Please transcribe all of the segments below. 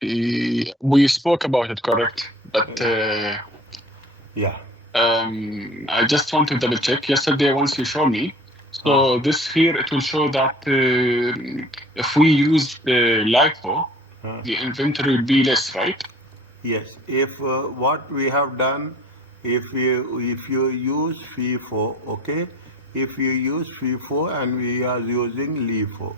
We spoke about it, correct? But Yeah. I just want to double check. Yesterday, once you showed me, so this here it will show that if we use the LIFO, the inventory will be less, right? Yes, if what we have done, if you use FIFO, okay, if you use FIFO and we are using LIFO,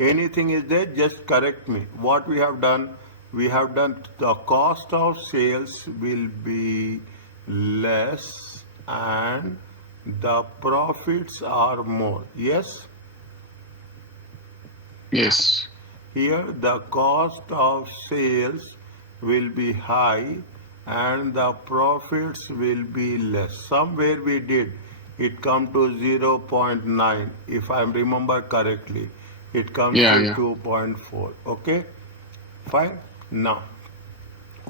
anything is there, just correct me. What we have done the cost of sales will be less and the profits are more. Yes, Yes. here the cost of sales will be high and the profits will be less. Somewhere we did it come to 0.9 if I remember correctly. It comes Yeah, to yeah. 2.4. Okay, fine. Now,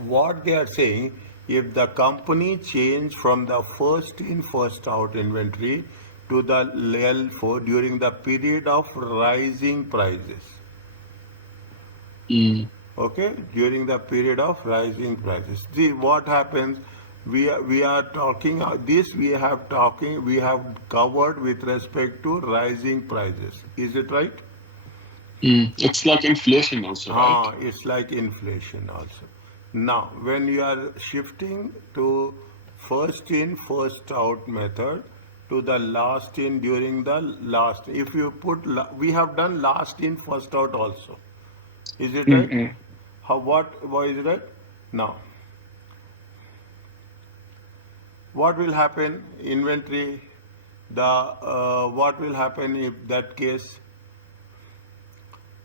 what they are saying, if the company change from the first in first out inventory to the L4 during the period of rising prices, Mm. okay, during the period of rising prices, see what happens. We are talking this we have covered with respect to rising prices, is it right? It's like inflation also, right? It's like inflation also. Now when you are shifting to first in first out method to the last in during the last, if you put we have done last in first out also, is it right? Mm-mm. How, what is that? Now, what will happen? Inventory. The what will happen if that case?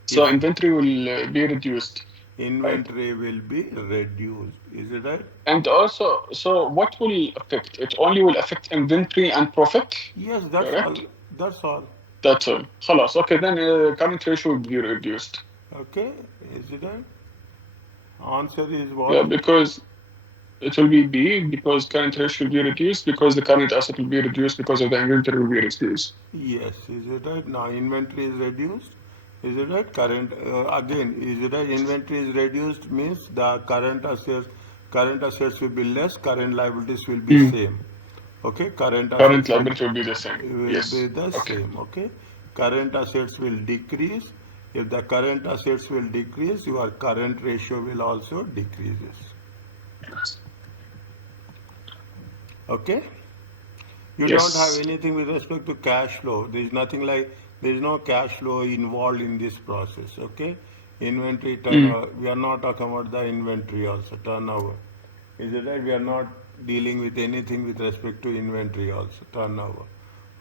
So If inventory will be reduced, right? inventory will be reduced, is it right? And also, so what will affect? It only will affect inventory and profit, Yes, that's all. correct? That's all. That's all. خلاص. Okay, then current ratio will be reduced. Okay, is it right? Answer is Yeah, what? because it will be B because current ratio will be reduced because the current asset will be reduced because of the inventory will be reduced. Yes, is it right? Now inventory is reduced. Is it right? Current again, is it right? Inventory is reduced means the current assets will be less, current liabilities will be Mm. same. Okay, current Current assets liability will be the same. will be Yes. the Okay. same. Okay, current assets will decrease. If the current assets will decrease, your current ratio will also decreases. Okay. You don't have Yes. anything with respect to cash flow. There is nothing like, there is no cash flow involved in this process. Okay, inventory Mm. turnover. We are not talking about the inventory also turnover. Is it right? We are not dealing with anything with respect to inventory also turnover.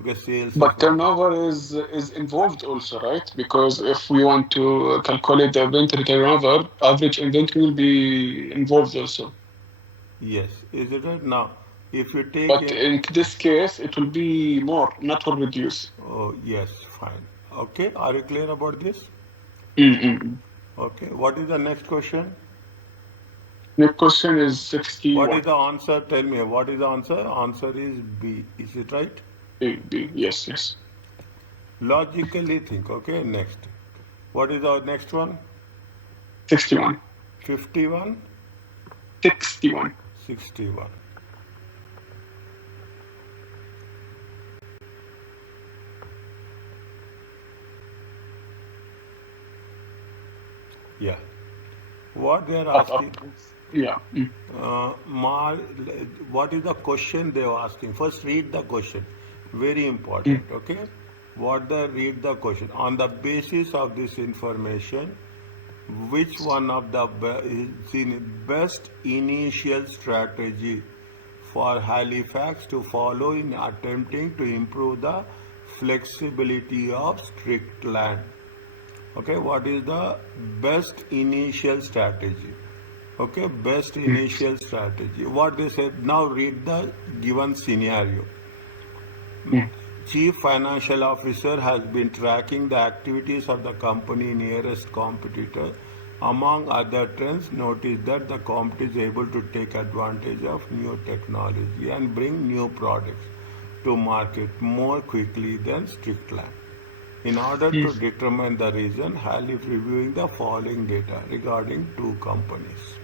Okay, sales is But what. turnover is involved also, right? Because if we want to calculate the inventory turnover, average inventory will be involved also. Yes, is it right? Now, if you take But a, in this case, it will be more, not will reduce. oh yes, fine. Okay, are you clear about this? Mm-mm. Okay, what is the next question? The question is What is 61. the answer? Tell me. What is the answer? Answer is B. Is it right? B, B. Yes, yes. Logically think. Okay. Next. What is the next one? 61. 51, 61. 61. Yeah. What they are Up, up. asking? Yeah. Mm. Mar, what is the question they are asking? First, read the question. Very Mm. important. Okay. What they read the question. On the basis of this information, which one of the best initial strategy for Halifax to follow in attempting to improve the flexibility of strict land? Okay, what is the best initial strategy? Okay, best Mm. initial strategy. What they said, now read the given scenario. Mm. Chief Financial Officer has been tracking the activities of the company nearest competitor. Among other trends, notice that the company is able to take advantage of new technology and bring new products to market more quickly than Strickland. In order to determine the reason, HAL is reviewing the following data regarding two companies.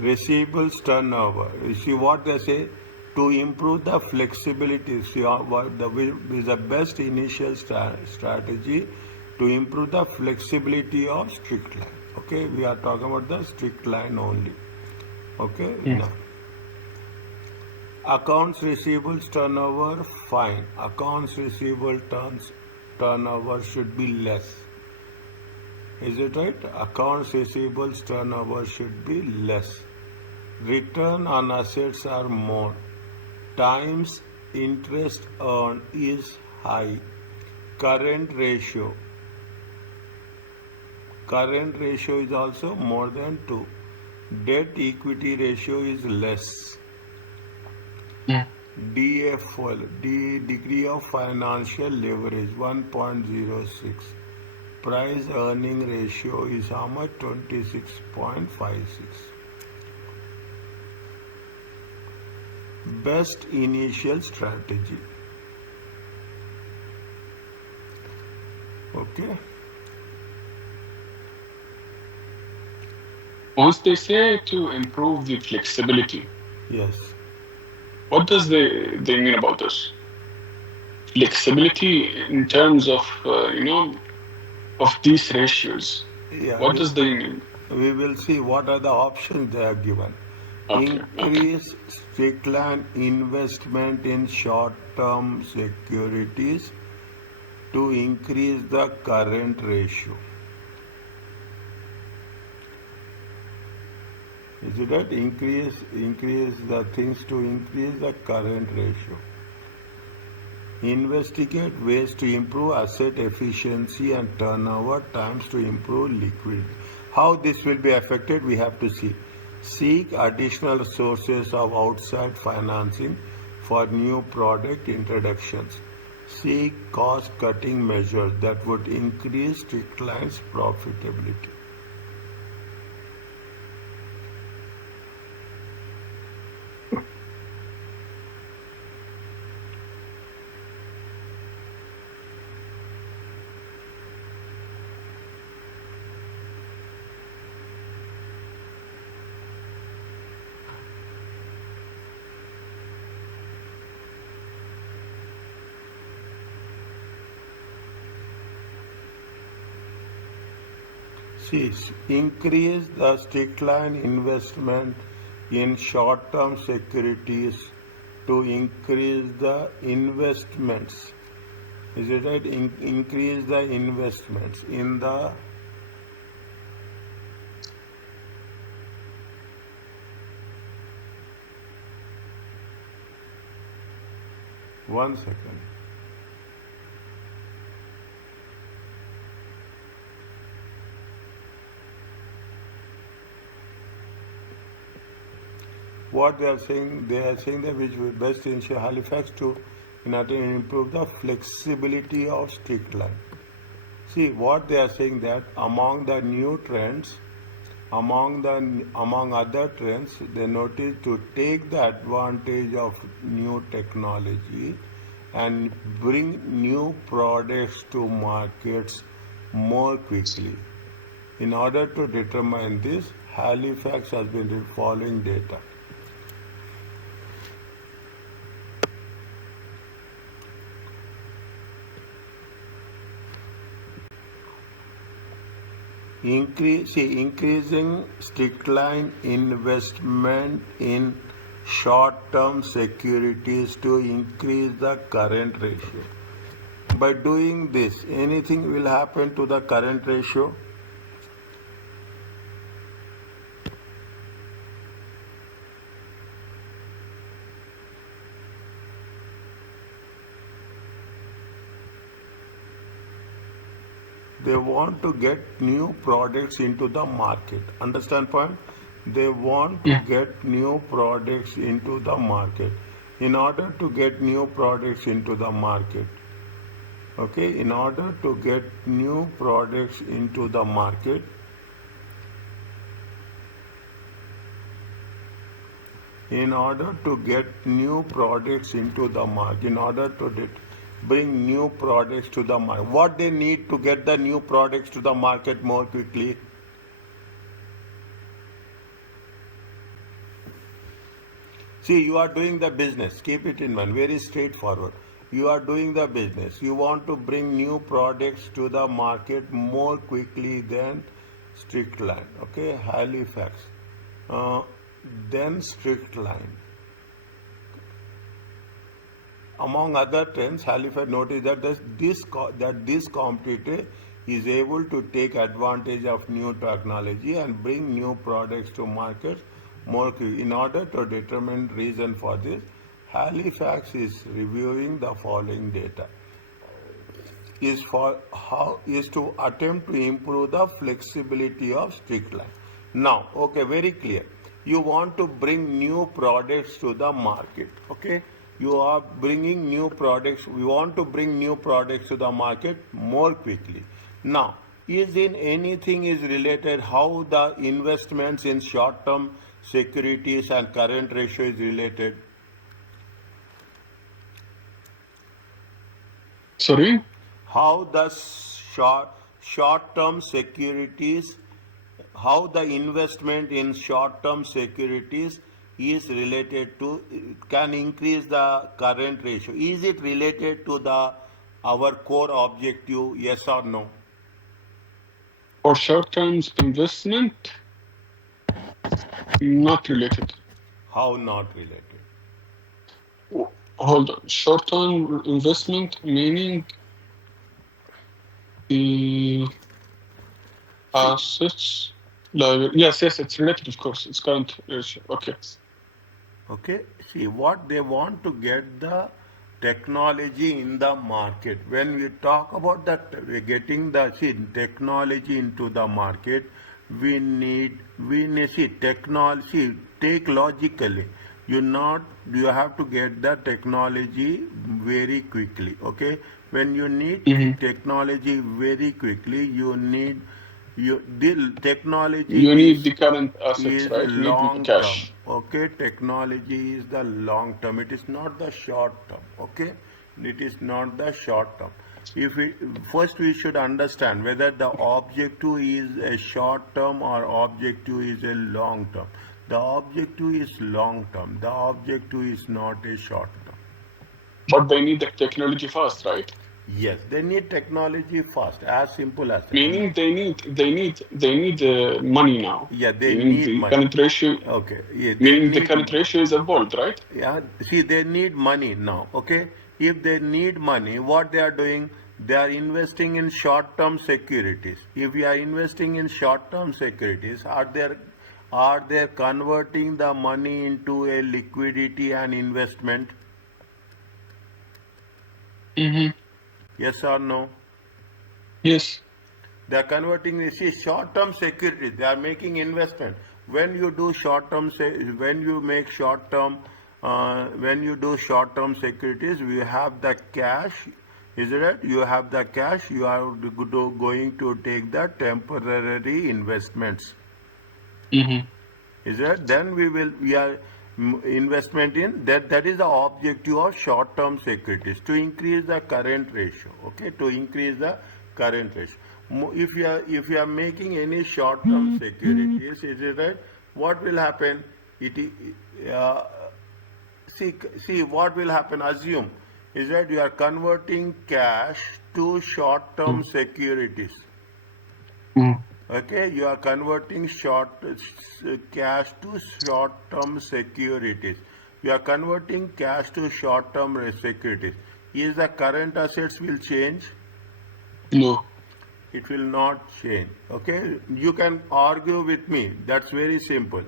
Receivables turnover. You see what they say? To improve the flexibility, see what is the best initial strategy to improve the flexibility of strict line. Okay, we are talking about the strict line only. Okay, now accounts receivables turnover, fine. Accounts receivable turnover should be less. Is it right? Accounts receivables turnover should be less. Return on assets are more. Times interest earned is high. Current ratio. Current ratio is also more than 2. Debt equity ratio is less. DFL, degree of financial leverage 1.06. Price earning ratio is how much? 26.56. Best initial strategy. Okay. Once they say to improve the flexibility, Yes. what does they mean about this? Flexibility in terms of of these ratios. Yeah. What does they mean? We will see what are the options they are given. Okay. Increase Strickland investment in short-term securities to increase the current ratio. Is it that increase the things to increase the current ratio? Investigate ways to improve asset efficiency and turnover times to improve liquidity. How this will be affected, we have to see. Seek additional sources of outside financing for new product introductions. Seek cost-cutting measures that would increase Strickland's profitability. See, increase the Strickland investment in short-term securities to increase the investments. Is it right? Increase the investments in the one second. What they are saying that which will best ensure Halifax to in order to improve the flexibility of Strickland. See what they are saying that among the new trends, among other trends, they notice to take the advantage of new technology and bring new products to markets more quickly. In order to determine this, Halifax has been following data. Increasing Strickland investment in short-term securities to increase the current ratio. By doing this, anything will happen to the current ratio? They want to get new products into the market. Understand point? They want to get new products into the market. In order to get new products into the market, okay, in order to get new products into the market, in order to get new products into the market, in order to bring new products to the market, what they need to get the new products to the market more quickly? See, you are doing the business. Keep it in mind. Very straightforward. You are doing the business. You want to bring new products to the market more quickly than strict line. Okay, Halifax. Uh, then strict line. Among other trends, Halifax noticed that this competitor is able to take advantage of new technology and bring new products to markets more quickly. In order to determine reason for this, Halifax is reviewing the following data. Is to attempt to improve the flexibility of strict line. Now, okay, very clear. You want to bring new products to the market. Okay, you are bringing new products. We want to bring new products to the market more quickly. Now, is in anything is related how the investments in short-term securities and current ratio is related? Sorry? How the short-term securities, how the investment in short-term securities is related to, can increase the current ratio. Is it related to the our core objective? Yes or no? For short-term investment, not related. How not related? Hold on. Short-term investment meaning the assets. Yes, it's related, of course. It's current ratio. Okay. Okay, see what they want to get the technology in the market. When we talk about that, getting the technology into the market, we need see technology. Take logically, you have to get the technology very quickly. Okay, when you need technology very quickly, you need the technology You need is the current assets, is right? You need the long term. cash. Okay, technology is the long term. It is not the short term. Okay, it is not the short term. If we first we should understand whether the objective is a short term or objective is a long term. The objective is long term. The objective is not a short term. But they need the technology fast, right? Yes, they need technology fast. As simple as that. Meaning they need money now. Yeah, they Meaning need the money. current ratio. Okay, yeah, they Meaning the need. current ratio is evolved, right? Yeah, see, they need money now. Okay, if they need money, what they are doing? They are investing in short-term securities. If we are investing in short-term securities, are they converting the money into a liquidity and investment? Mm-hmm. Yes or no? Yes. They are converting this short-term securities. They are making investment. When you do short-term, when you make short-term, when you do short-term securities, we have the cash. Is it right? You have the cash. You are going to take the temporary investments. Mm-hmm. Is it? Then we are investment in that. That is the objective of short-term securities to increase the current ratio. Okay, to increase the current ratio. If you are making any short-term securities, is it right? What will happen? Uh, see what will happen. Assume is that you are converting cash to short-term securities. Mm-hmm. Okay, you are converting cash to short-term securities. You are converting cash to short-term securities. Is the current assets will change? No. It will not change. Okay, you can argue with me. That's very simple.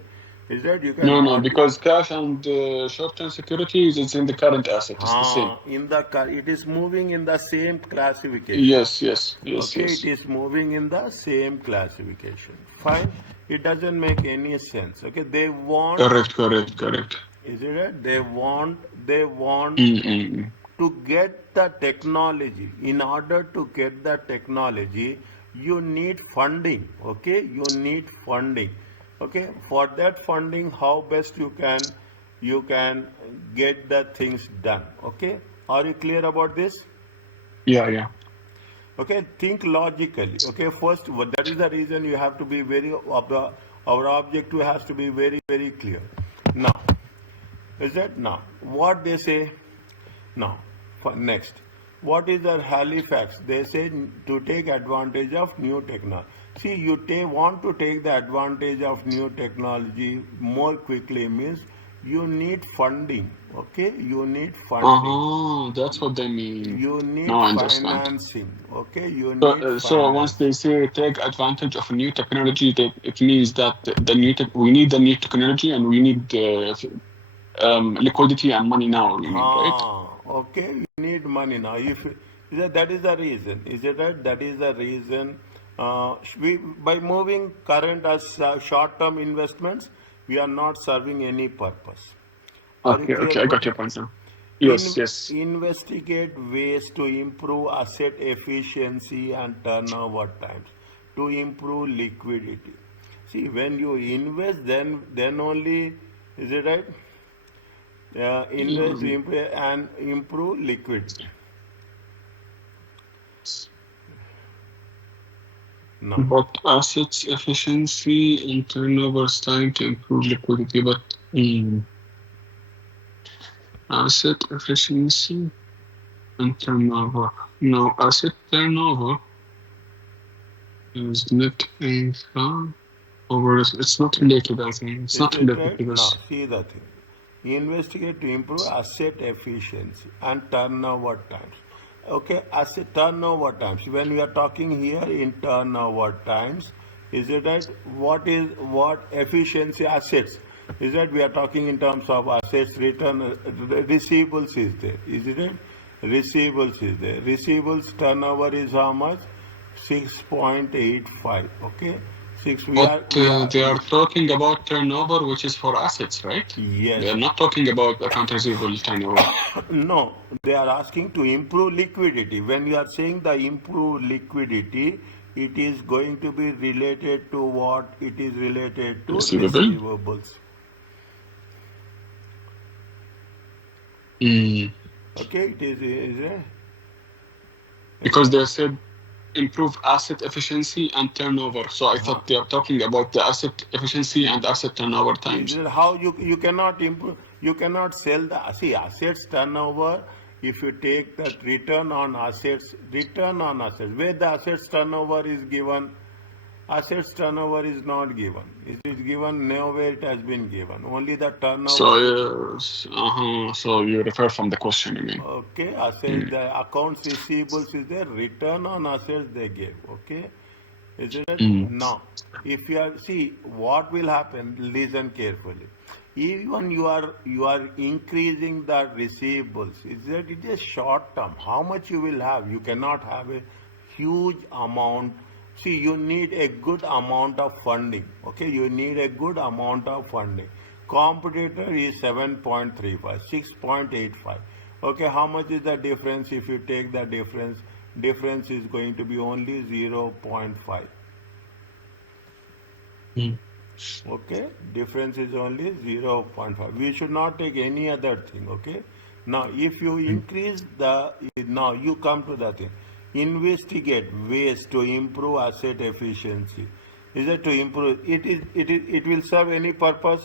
Is that you can No, argue? because cash and short-term securities is in the current asset. It's the same. It is moving in the same classification. Yes. Okay, it is moving in the same classification. Fine. It doesn't make any sense. Okay, they want. Correct. Is it right? They want Mm-hmm. to get the technology. In order to get the technology, you need funding. Okay, you need funding. Okay, for that funding, how best you can you can get the things done. Okay, are you clear about this? Yeah. Okay, think logically. Okay, first, that is the reason you have to be our objective has to be very clear. Now, is that now what they say? Now, for next, what is the Halifax? They say to take advantage of new technology. See, want to take the advantage of new technology more quickly means you need funding. Okay, you need funding. That's what they mean. You need No, I understand. financing. Okay, you So, need so once they financing. say take advantage of a new technology, it means that we need the new technology and we need liquidity and money now. You mean, right? Okay, you need money now. If that is the reason, is it right? That is the reason. We by moving current as short-term investments, we are not serving any purpose. Are you clear Okay, I about got that? your point now. Yes, In, yes. investigate ways to improve asset efficiency and turnover times, to improve liquidity. See, when you invest, then only is it right? Invest Mm, improve, and improve liquidity. No, But assets efficiency and turnover time to improve liquidity. But asset efficiency and turnover. No, asset turnover is net income over. It's not related. I think it's is not it related right? Now, because see the thing. Investigate to improve asset efficiency and turnover times. Okay, asset turnover times. When we are talking here in turnover times, is it right? What efficiency assets? Is that we are talking in terms of assets return receivables is there? Is it right? Receivables is there. Receivables turnover is how much? 6.85. Okay, six. but they are talking about turnover, which is for assets, right? They Yes. are not talking about account receivable turnover. No, they are asking to improve liquidity. When you are saying the improve liquidity, it is going to be related to what? It is related to Receivable. receivables. Mm. Okay, it Because they said improve asset efficiency and turnover. So I uh, thought they are talking about the asset efficiency and asset turnover is times. it how you cannot improve, you cannot sell the see assets turnover. If you take that return on assets, where the assets turnover is given, assets turnover is not given. It is given nowhere it has been given. Only the So turnover. so you refer from the question, I mean. Okay, assets, Mm. the accounts receivables is there, return on assets they gave. Okay, is it Mm. now? If you are see what will happen, listen carefully. Even you are increasing the receivables. Is that it is short term? How much you will have? You cannot have a huge amount. See, you need a good amount of funding. Okay, you need a good amount of funding. Competitor is 7.35, 6.85. Okay, how much is the difference? If you take the difference is going to be only 0.5. Mm. Okay, difference is only 0.5. We should not take any other thing. Okay, now if you Mm. increase the, now you come to the thing, investigate ways to improve asset efficiency. Is it to improve it will serve any purpose?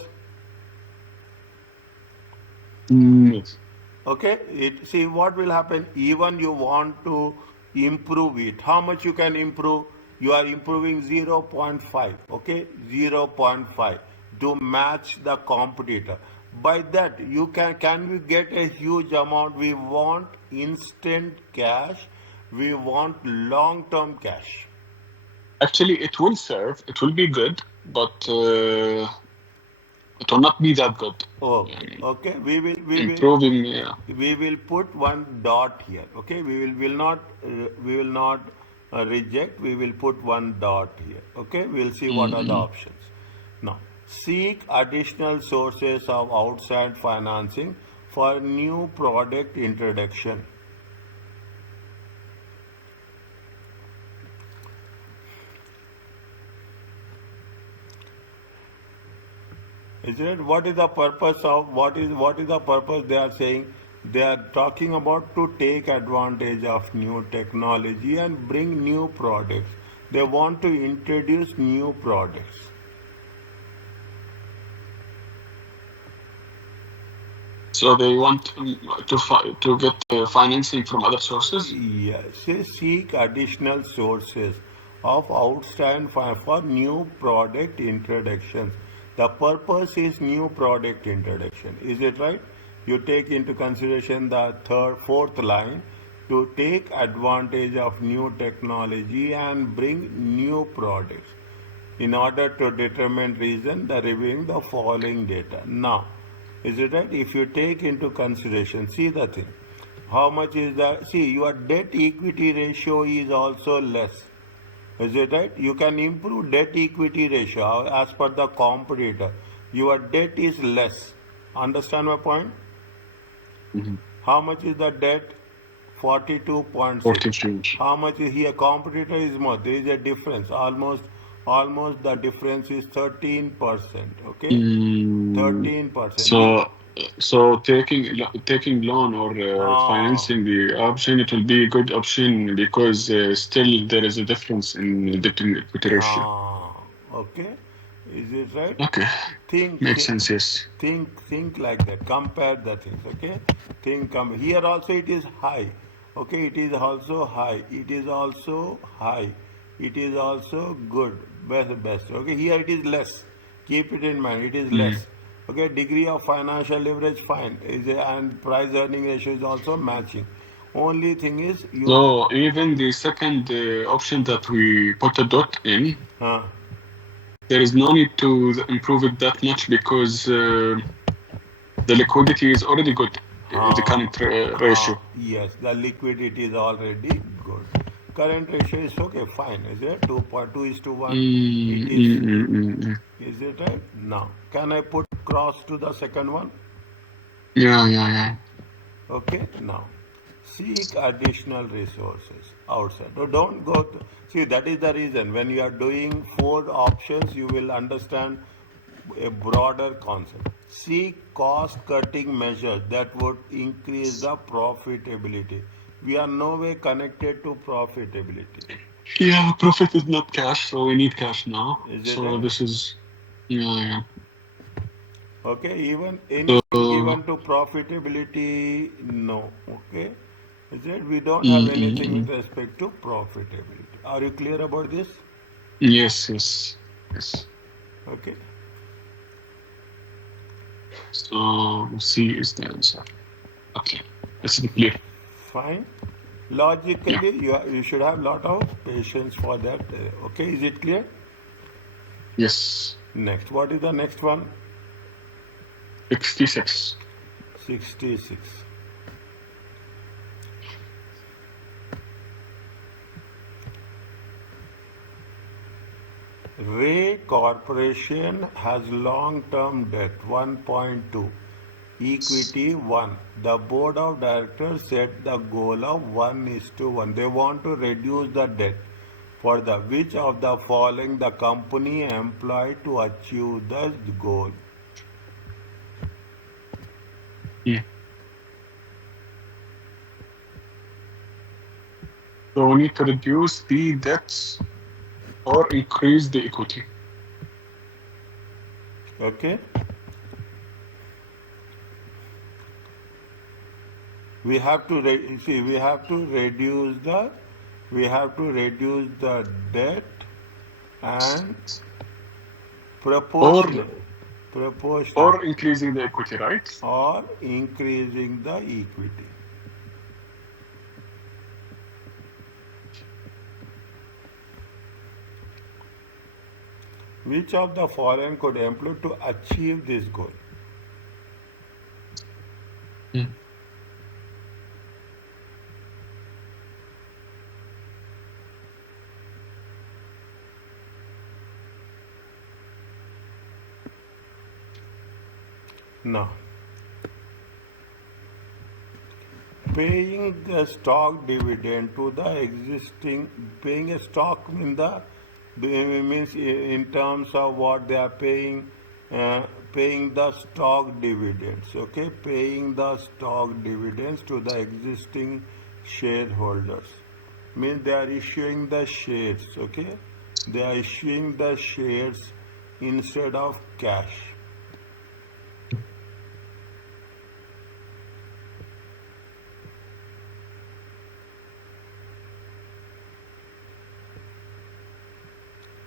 Yes. Okay, it see what will happen. Even you want to improve it, how much you can improve? You are improving 0.5. Okay, 0.5 to match the competitor. By that you can we get a huge amount? We want instant cash, we want long term cash. Actually, it will serve. It will be good, but it will not be that good. Okay, Yani, okay. improving. Yeah. We will put one dot here. Okay, we will not reject. We will put one dot here. Okay, we'll see what are the Mm-mm. options. Now, seek additional sources of outside financing for new product introduction. Is it? What is the purpose of what is the purpose they are saying? They are talking about to take advantage of new technology and bring new products. They want to introduce new products. So they want to get financing from other sources. Yes, they seek additional sources of outstanding for new product introductions. The purpose is new product introduction. Is it right? You take into consideration the fourth line to take advantage of new technology and bring new products. In order to determine reason, the reviewing the following data. Now, is it right? If you take into consideration, see the thing. How much is that? See, your debt equity ratio is also less. Is it right? You can improve debt equity ratio as per the competitor. Your debt is less. Understand my point? Mm-hmm. How much is the debt? 42.6. 42. How much is here? Competitor is more. There is a difference. Almost the difference is 13%. Okay? Mm, 13%. so taking loan or Ah, financing the option, it will be a good option because still there is a difference in debt and equity ratio. okay. Is it right? Okay, Think, makes think, sense. Yes. think like that. Compare the things. Okay. Here also it is high. Okay. It is also high. It is also high. It is also good. Best. Okay. Here it is less. Keep it in mind. It is Mm. less. Okay. Degree of financial leverage fine. And price earning ratio is also matching. Only thing is you. So even the second option that we put a dot in, Uh, there is no need to improve it that much because the liquidity is already good in the current ratio. Yes, the liquidity is already good. Current ratio is okay, fine. Is it 2.2 is to 1? It Mm, is, mm, mm, mm, mm. is it right? Now, can I put cross to the second one? Yeah. Okay, now seek additional resources outside. No, don't go. See, that is the reason when you are doing four options, you will understand a broader concept. Seek cost cutting measures that would increase the profitability. We are no way connected to profitability. Yeah, profit is not cash, so we need cash now. Is it So right? this is yeah. Okay, even anything So given to profitability, no. Okay, is it? We don't have mm, mm, anything with mm. respect to profitability. Are you clear about this? Yes. Okay, So C is the answer. Okay, it's clear. fine. Yeah. Logically, you should have lot of patience for that. Okay, is it clear? Yes. Next, what is the next one? 66. 66. Ray Corporation has long-term debt 1.2, equity 1. The board of directors set the goal of 1:1. They want to reduce the debt. For the which of the following the company employed to achieve the goal? Yeah. So we need to reduce the debts or increase the equity. Okay. We have to see. We have to reduce the debt and Or proportional or increasing the equity, right? or increasing the equity. Which of the following could employ to achieve this goal? Mm. Now, paying the stock dividend to the existing, paying a stock in the means in terms of what they are paying paying the stock dividends, okay, paying the stock dividends to the existing shareholders, means they are issuing the shares, okay, they are issuing the shares instead of cash.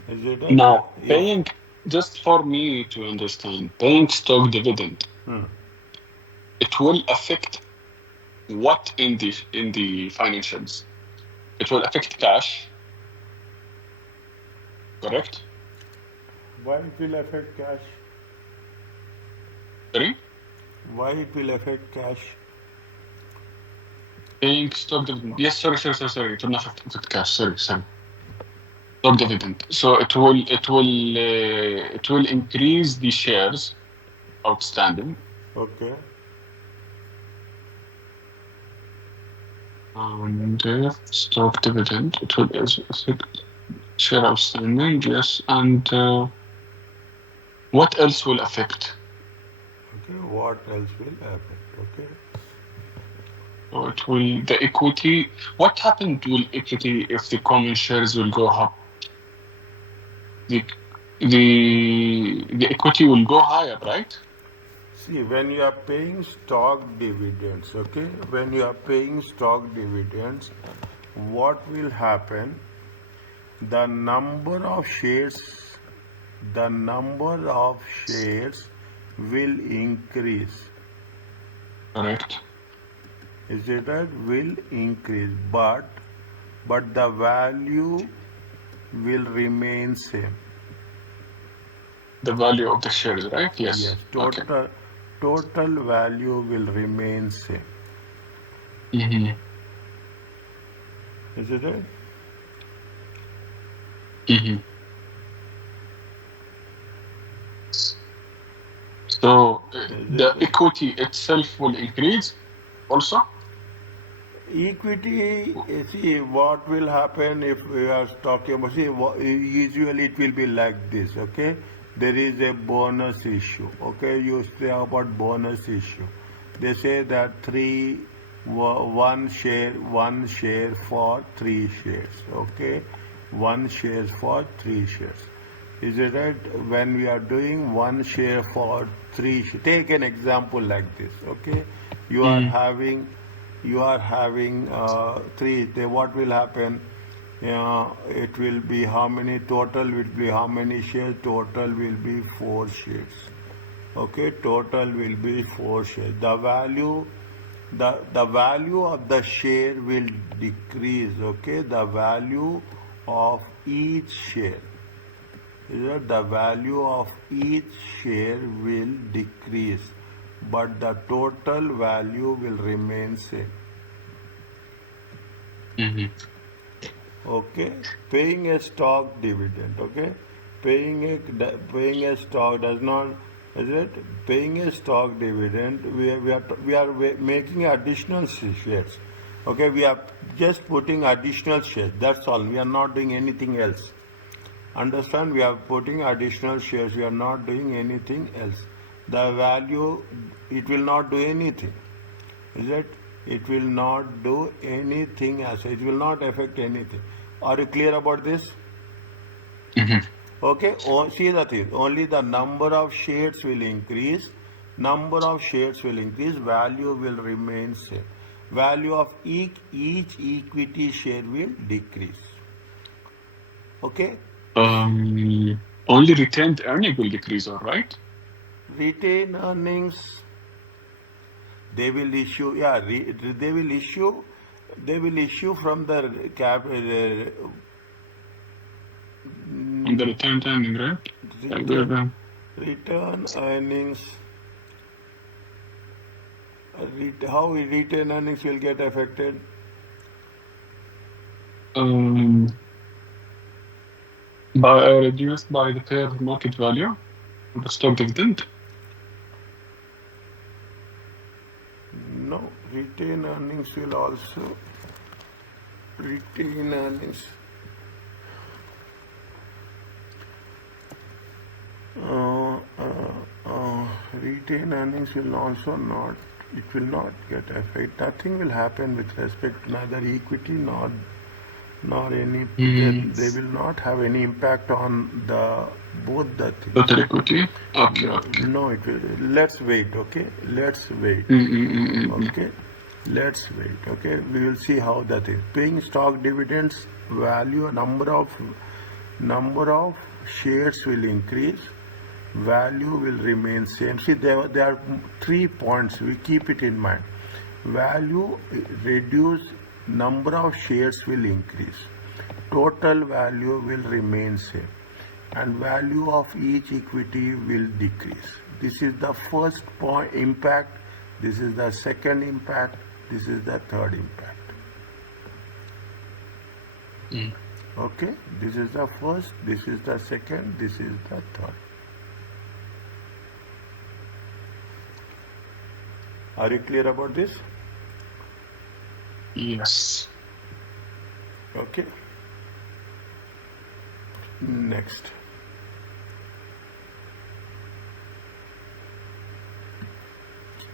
Is it right? Now, If paying, just for me to understand, paying stock dividend, it will affect what in the financials? It will affect cash, correct? why it will affect cash? Sorry? Why it will affect cash? Paying stock dividend. Yes, sorry. It will not affect cash. Sorry. Stock dividend. So it will increase the shares outstanding. Okay. And stock dividend, it will affect share outstanding, yes. And what else will affect? Okay. What else will affect? Okay. So it will the equity. What happened to equity if the common shares will go up? The the equity will go higher, right? See, when you are paying stock dividends, okay, when you are paying stock dividends, what will happen? The number of shares, the number of shares will increase. Correct. Is it right? Will increase, but the value will remain same. The value of the shares, right? Yes, Yes. Okay. total value will remain same. Mm-hmm. Is it right? Mm-hmm. So Is the it right? equity itself will increase also. Equity, see what will happen if we are talking about, see, usually it will be like this, okay? There is a bonus issue, okay? You say about bonus issue. They say that one share for three shares, okay? One share for three shares. Is it right? When we are doing one share for three, take an example like this, okay? You are Mm. having three. What will happen? It will be how many total will be how many shares? Total will be four shares. Okay, total will be four shares. The value of the share will decrease. Okay, the value of each share. The value of each share will decrease, but the total value will remain same. Mm-hmm. Okay, paying a stock dividend. Okay, paying a stock does not, is it? Paying a stock dividend, we are making additional shares. Okay, we are just putting additional shares. That's all. We are not doing anything else. Understand? We are putting additional shares. We are not doing anything else. The value, it will not do anything. Is it? It will not do anything as it will not affect anything. Are you clear about this? Mm-hmm. Okay. Oh, see the thing. Only the number of shares will increase. Number of shares will increase. Value will remain same. Value of each equity share will decrease. Okay. Only retained earning will decrease, all right? Retain earnings, they will issue, yeah, they will issue from the On the retained earning, right? return, return earnings. How retain earnings will get affected? Um, by reduced by the fair market value of the stock dividend. No, retain earnings will also retain earnings. Retained earnings will also not, it will not get affected. Nothing will happen with respect to neither equity nor any, they will not have any impact on the both the things. Total equity. Okay, No, okay. no, it will. Let's wait, okay? Let's wait, okay? Let's wait, okay? We will see how that is. Paying stock dividends, value, number of shares will increase, value will remain same. See, there are 3 points. We keep it in mind. Value reduce, number of shares will increase, total value will remain same, and value of each equity will decrease. This is the first point impact. This is the second impact. This is the third impact. Okay, this is the first, this is the second, this is the third. Are you clear about this? Yes. Okay. Next.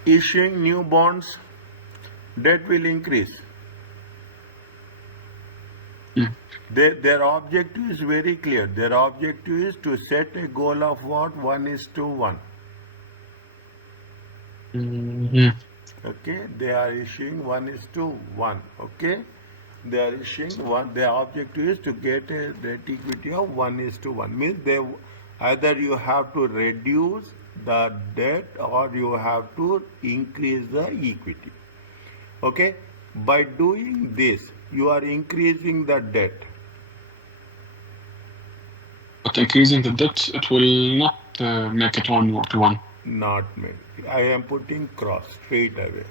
Issuing new bonds, debt will increase. Their objective is very clear. Their objective is to set a goal of what? 1:1. Okay, they are issuing 1:1. Okay, they are issuing one. Their objective is to get a debt equity of 1:1. Means they either you have to reduce the debt or you have to increase the equity. Okay, by doing this, you are increasing the debt. But increasing the debt, it will not make it 1:1. Not maybe. I am putting cross straight away.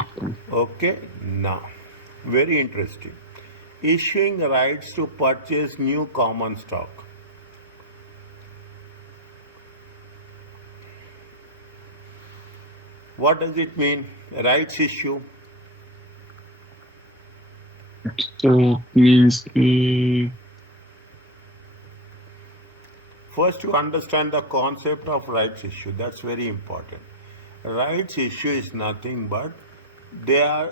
Okay. Okay, now, very interesting. Issuing rights to purchase new common stock. What does it mean? Rights issue. So it means First, you understand the concept of rights issue. That's very important. Rights issue is nothing but they are.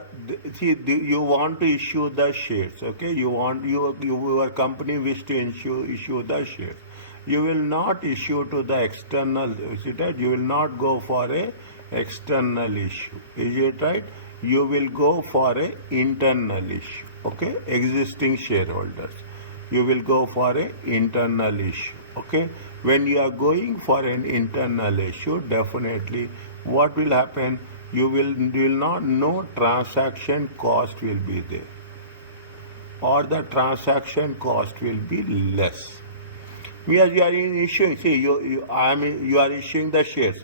See, you want to issue the shares. Okay, your company wish to issue the shares. You will not issue to the external. See that you will not go for a external issue. Is it right? You will go for a internal issue. Okay, existing shareholders. You will go for a internal issue. Okay, when you are going for an internal issue, definitely what will happen? You will not know transaction cost will be there, or the transaction cost will be less. Because you are issuing, see, you are issuing the shares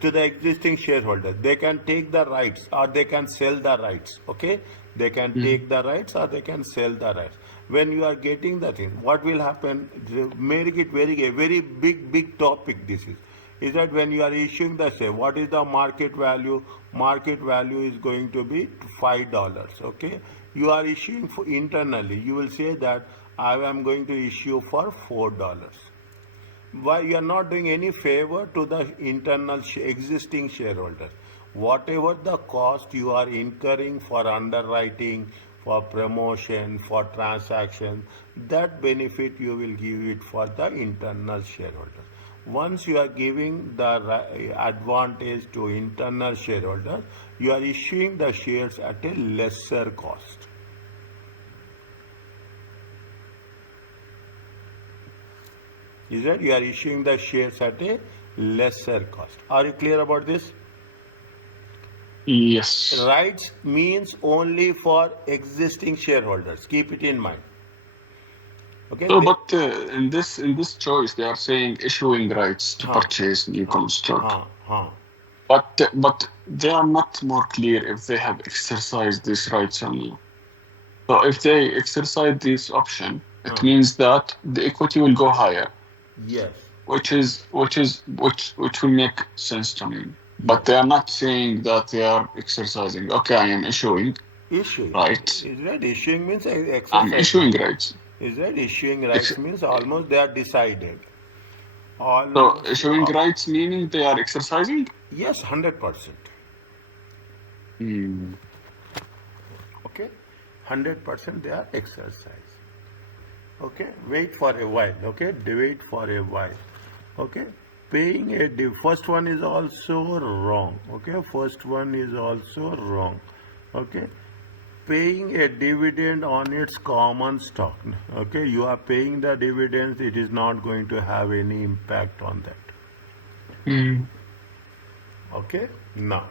to the existing shareholders. They can take the rights or they can sell the rights. Okay, they can take the rights or they can sell the rights. When you are getting the thing, what will happen? Make it very big topic. This is that when you are issuing the share, what is the market value? Market value is going to be $5. Okay, you are issuing for internally. You will say that I am going to issue for $4. Why you are not doing any favor to the internal existing shareholders? Whatever the cost you are incurring for underwriting, for promotion, for transaction, that benefit you will give it for the internal shareholders. Once you are giving the advantage to internal shareholders, you are issuing the shares at a lesser cost. Is that you are issuing the shares at a lesser cost. Are you clear about this? yes. Rights means only for existing shareholders. Keep it in mind. Okay. So, but in this choice, they are saying issuing rights to purchase new common stock. But they are not more clear if they have exercised these rights only. So if they exercise this option, it means that the equity will go higher, Yes. which will make sense to me. But they are not saying that they are exercising. Okay, I am issuing Issuing. rights. Is that issuing means I'm issuing exercising? rights. Is that issuing rights means almost they are decided. Almost. So showing rights meaning they are exercising? Yes, 100%. Hmm. Okay, 100% they are exercise. Okay, wait for a while. Okay, wait for a while. Okay, paying a first one is also wrong. Okay, first one is also wrong. Okay, paying a dividend on its common stock. Okay, you are paying the dividends, it is not going to have any impact on that. Hmm. Okay, now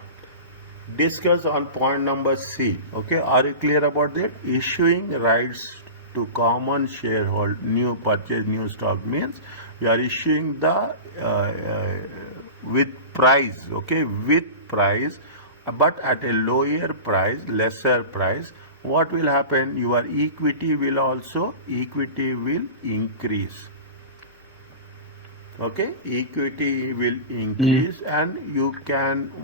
discuss on point number C. Okay, are you clear about that? Issuing rights to common shareholder, new purchase, new stock means you are issuing the with price. Okay, with price, but at a lower price, lesser price. What will happen? Your equity will increase. Okay, equity will Hmm. increase, and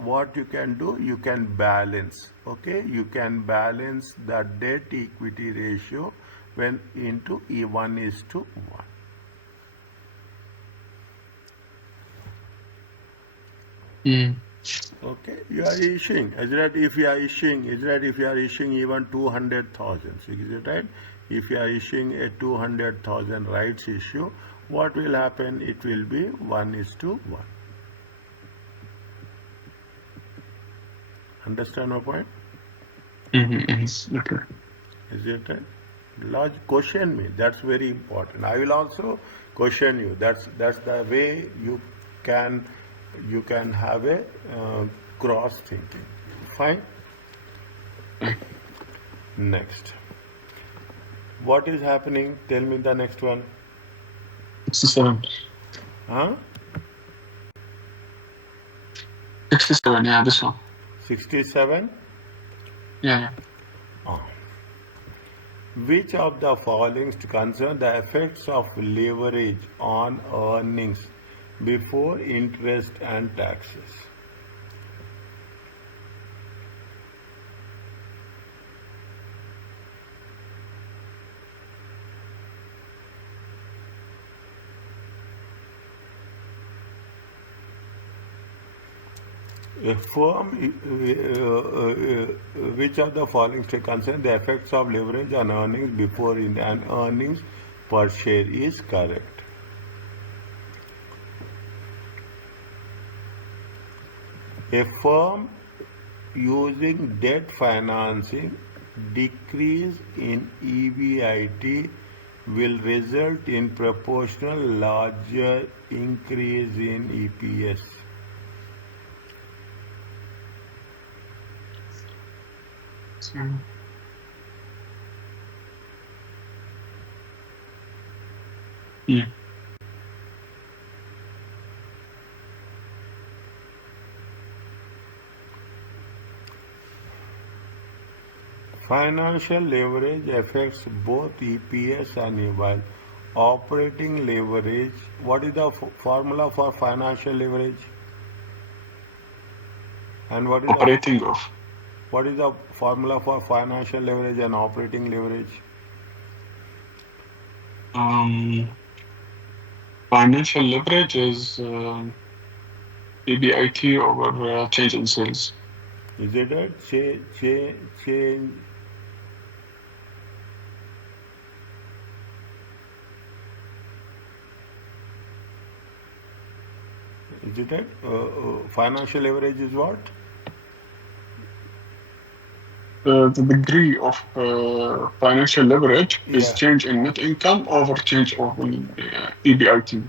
what you can do, you can balance. Okay, you can balance the debt equity ratio when into E1 is to 1. Hmm. Okay, you are issuing, is that if you are issuing, even 200,000, is it right? If you are issuing a 200,000 rights issue, what will happen? It will be 1 is to 1. Understand my point? Okay. Is it right? Large question me. That's very important. I will also question you. That's the way can you can have a cross thinking. Fine. Next, what is happening? Tell me the next one. 67. Huh? 67, yeah, this one. 67. Yeah, yeah. Which of the following concern the effects of leverage on earnings before interest and taxes? A firm, which of the following concern the effects of leverage on earnings before in and earnings per share is correct? A firm using debt financing decrease in EBIT will result in proportional larger increase in EPS. Hmm. Yeah. Financial leverage affects both EPS and while operating leverage. What is the formula for financial leverage? And Operating of. what is the formula for financial leverage and operating leverage? Um, Financial leverage is EBIT over change in sales. Is it a change? Is it a financial leverage is what? The degree of financial leverage is Yeah. change in net income over change of EBIT.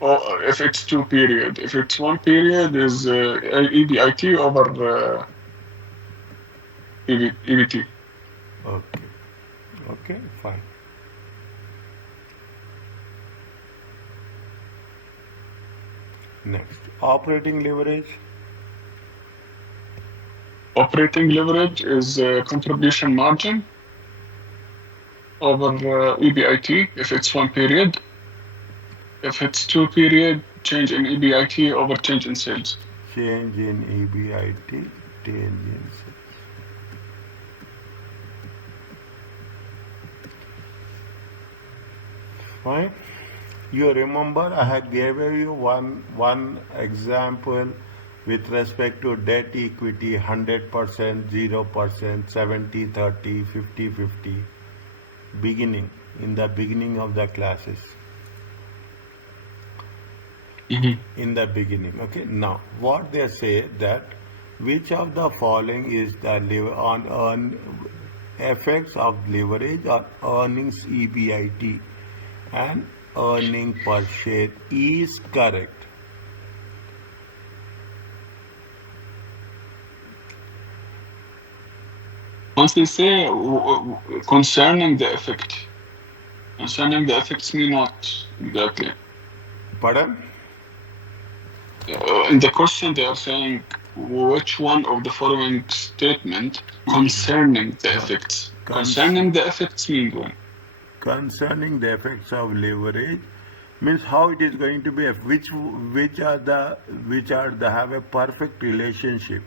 Or if it's two period, if it's one period is EBIT over EBT. Okay. Okay. Fine. Next, operating leverage. Operating leverage is contribution margin over EBIT if it's one period. If it's two period, change in EBIT over change in sales. Change in EBIT. Change in sales. Fine. You remember I had gave you one example with respect to debt equity 100%, 0%, 70/30, 50/50 beginning in the beginning of the classes. In the beginning. Okay. Now, what they say that which of the following is the effects of leverage on earnings EBIT and earning per share is correct. Once they say concerning the effect, concerning the effects mean what exactly? Pardon? In the question, they are saying which one of the following statement concerning the effects. Concerning the effects means what? Concerning the effects of leverage means how it is going to be which are the have a perfect relationship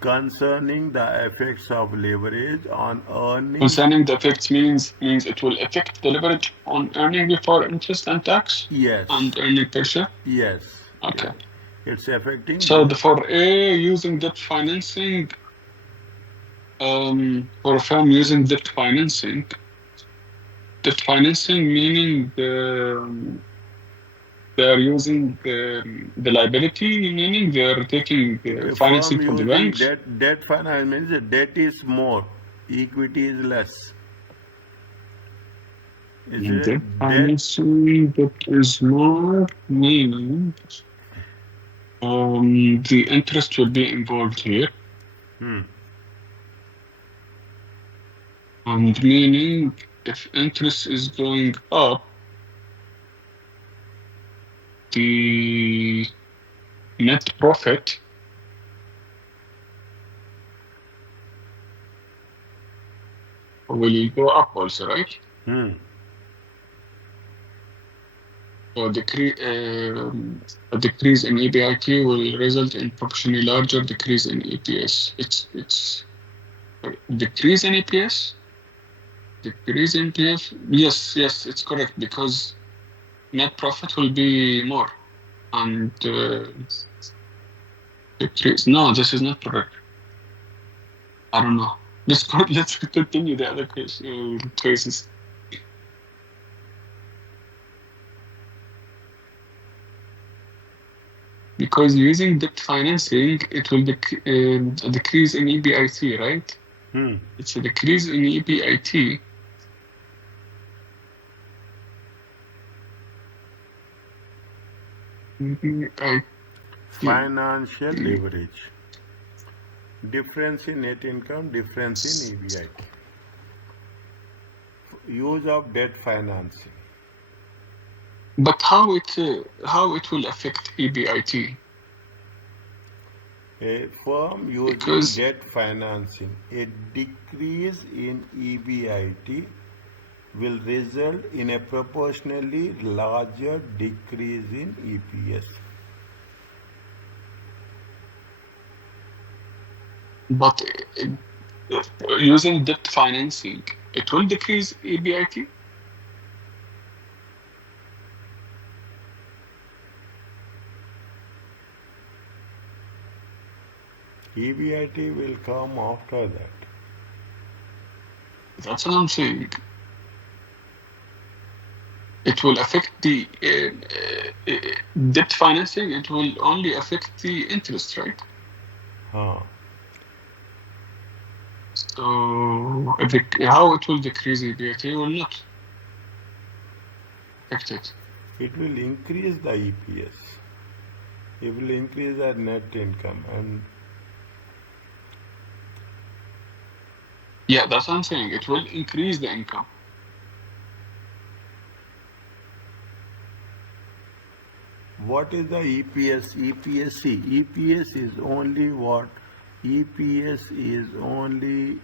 concerning the effects of leverage on earnings. Concerning the effects means it will affect the leverage on earning before interest and tax. Yes. And earning per share. Yes. Okay. It's affecting. So for A, using debt financing, for a firm using debt financing meaning they are using the liability, meaning they are taking financing from the banks. Debt finance means the debt is more, equity is less. Debt financing that is more, meaning the interest will be involved here. And meaning if interest is going up, the net profit will go up also, right? So a decrease in EBIT will result in proportionally larger decrease in EPS. It's decrease in EPS? Decrease in EPS? Yes, it's correct, because net profit will be more. And decrease. No, this is not correct. I don't know. Let's continue the other choices. Because using debt financing, it will a decrease in EBIT, right? It's a decrease in EBIT. Financial leverage. Difference in net income, difference in EBIT. Use of debt financing. But how it will affect EBIT? A firm using debt financing, a decrease in EBIT will result in a proportionally larger decrease in EPS. But using debt financing, it will decrease EBIT? EBIT will come after that. That's what I'm saying. It will affect the debt financing. It will only affect the interest, right? So how it will decrease EBIT will not affect it. It will increase the EPS. It will increase the net income and. Yeah, that's what I'm saying. It will increase the income. What is the EPS? EPS is only what? EPS is only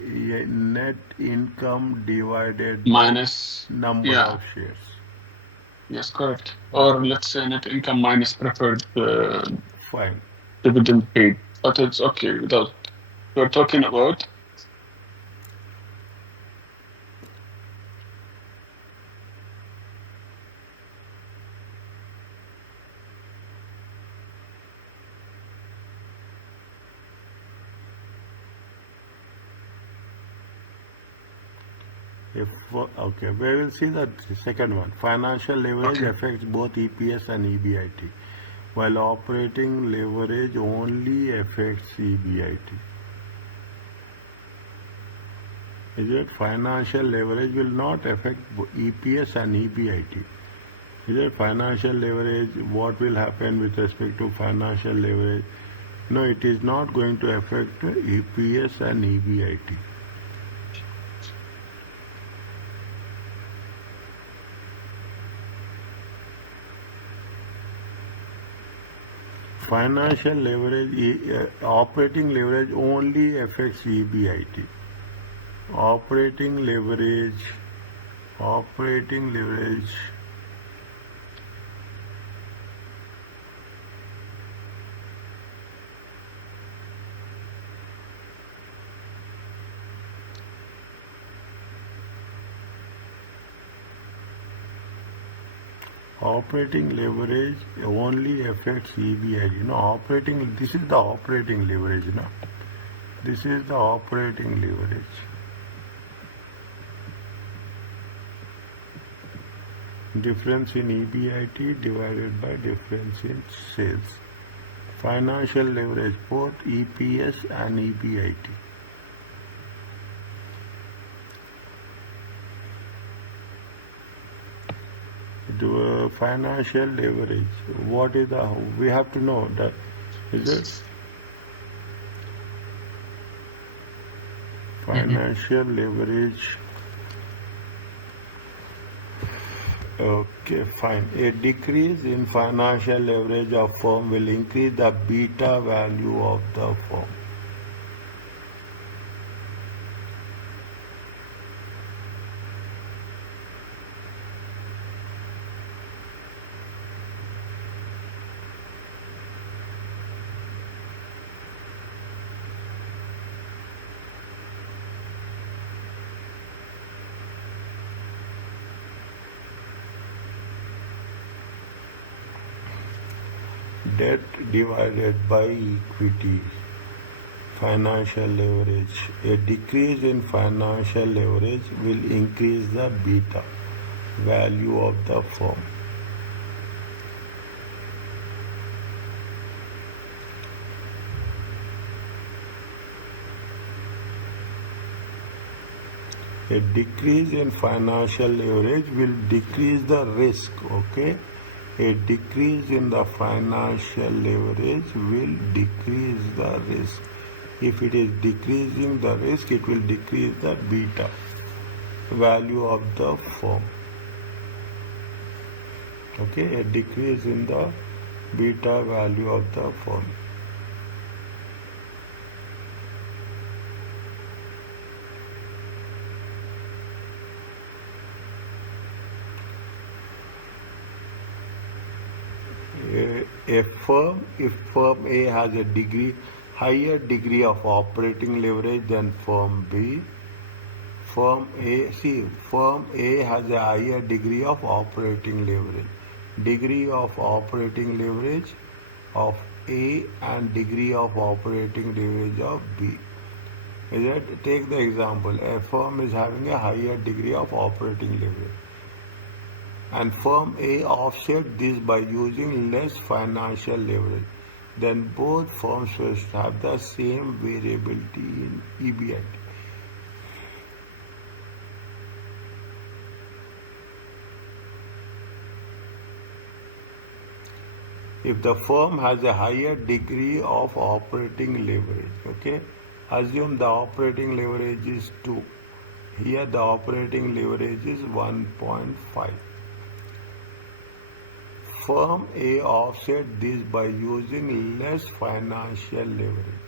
net income divided minus by number of shares. Yes, correct. Or let's say net income minus preferred Fine. dividend paid. But it's okay. We're talking about Okay, we will see the second one. Financial leverage Okay. affects both EPS and EBIT, while operating leverage only affects EBIT. Is it? Financial leverage will not affect EPS and EBIT. Is it? Financial leverage, what will happen with respect to financial leverage? No, it is not going to affect EPS and EBIT. Financial leverage, operating leverage only affects EBIT. Operating leverage, operating leverage operating leverage only affects EBIT. This is the operating leverage. This is the operating leverage. Difference in EBIT divided by difference in sales. Financial leverage, both EPS and EBIT. Financial leverage. What is the? We have to know that. Is it financial leverage? Okay, fine. A decrease in financial leverage of firm will increase the beta value of the firm. Debt divided by equity. Financial leverage. A decrease in financial leverage will increase the beta value of the firm. A decrease in financial leverage will decrease the risk, okay? A decrease in the financial leverage will decrease the risk. If it is decreasing the risk, it will decrease the beta value of the firm. Okay, a decrease in the beta value of the firm. If firm A has a higher degree of operating leverage than firm B, firm A has a higher degree of operating leverage. Degree of operating leverage of A and degree of operating leverage of B. Take the example, a firm is having a higher degree of operating leverage, and firm A offset this by using less financial leverage. Then both firms will have the same variability in EBIT. If the firm has a higher degree of operating leverage, okay, assume the operating leverage is 2. Here the operating leverage is 1.5. Firm A offset this by using less financial leverage.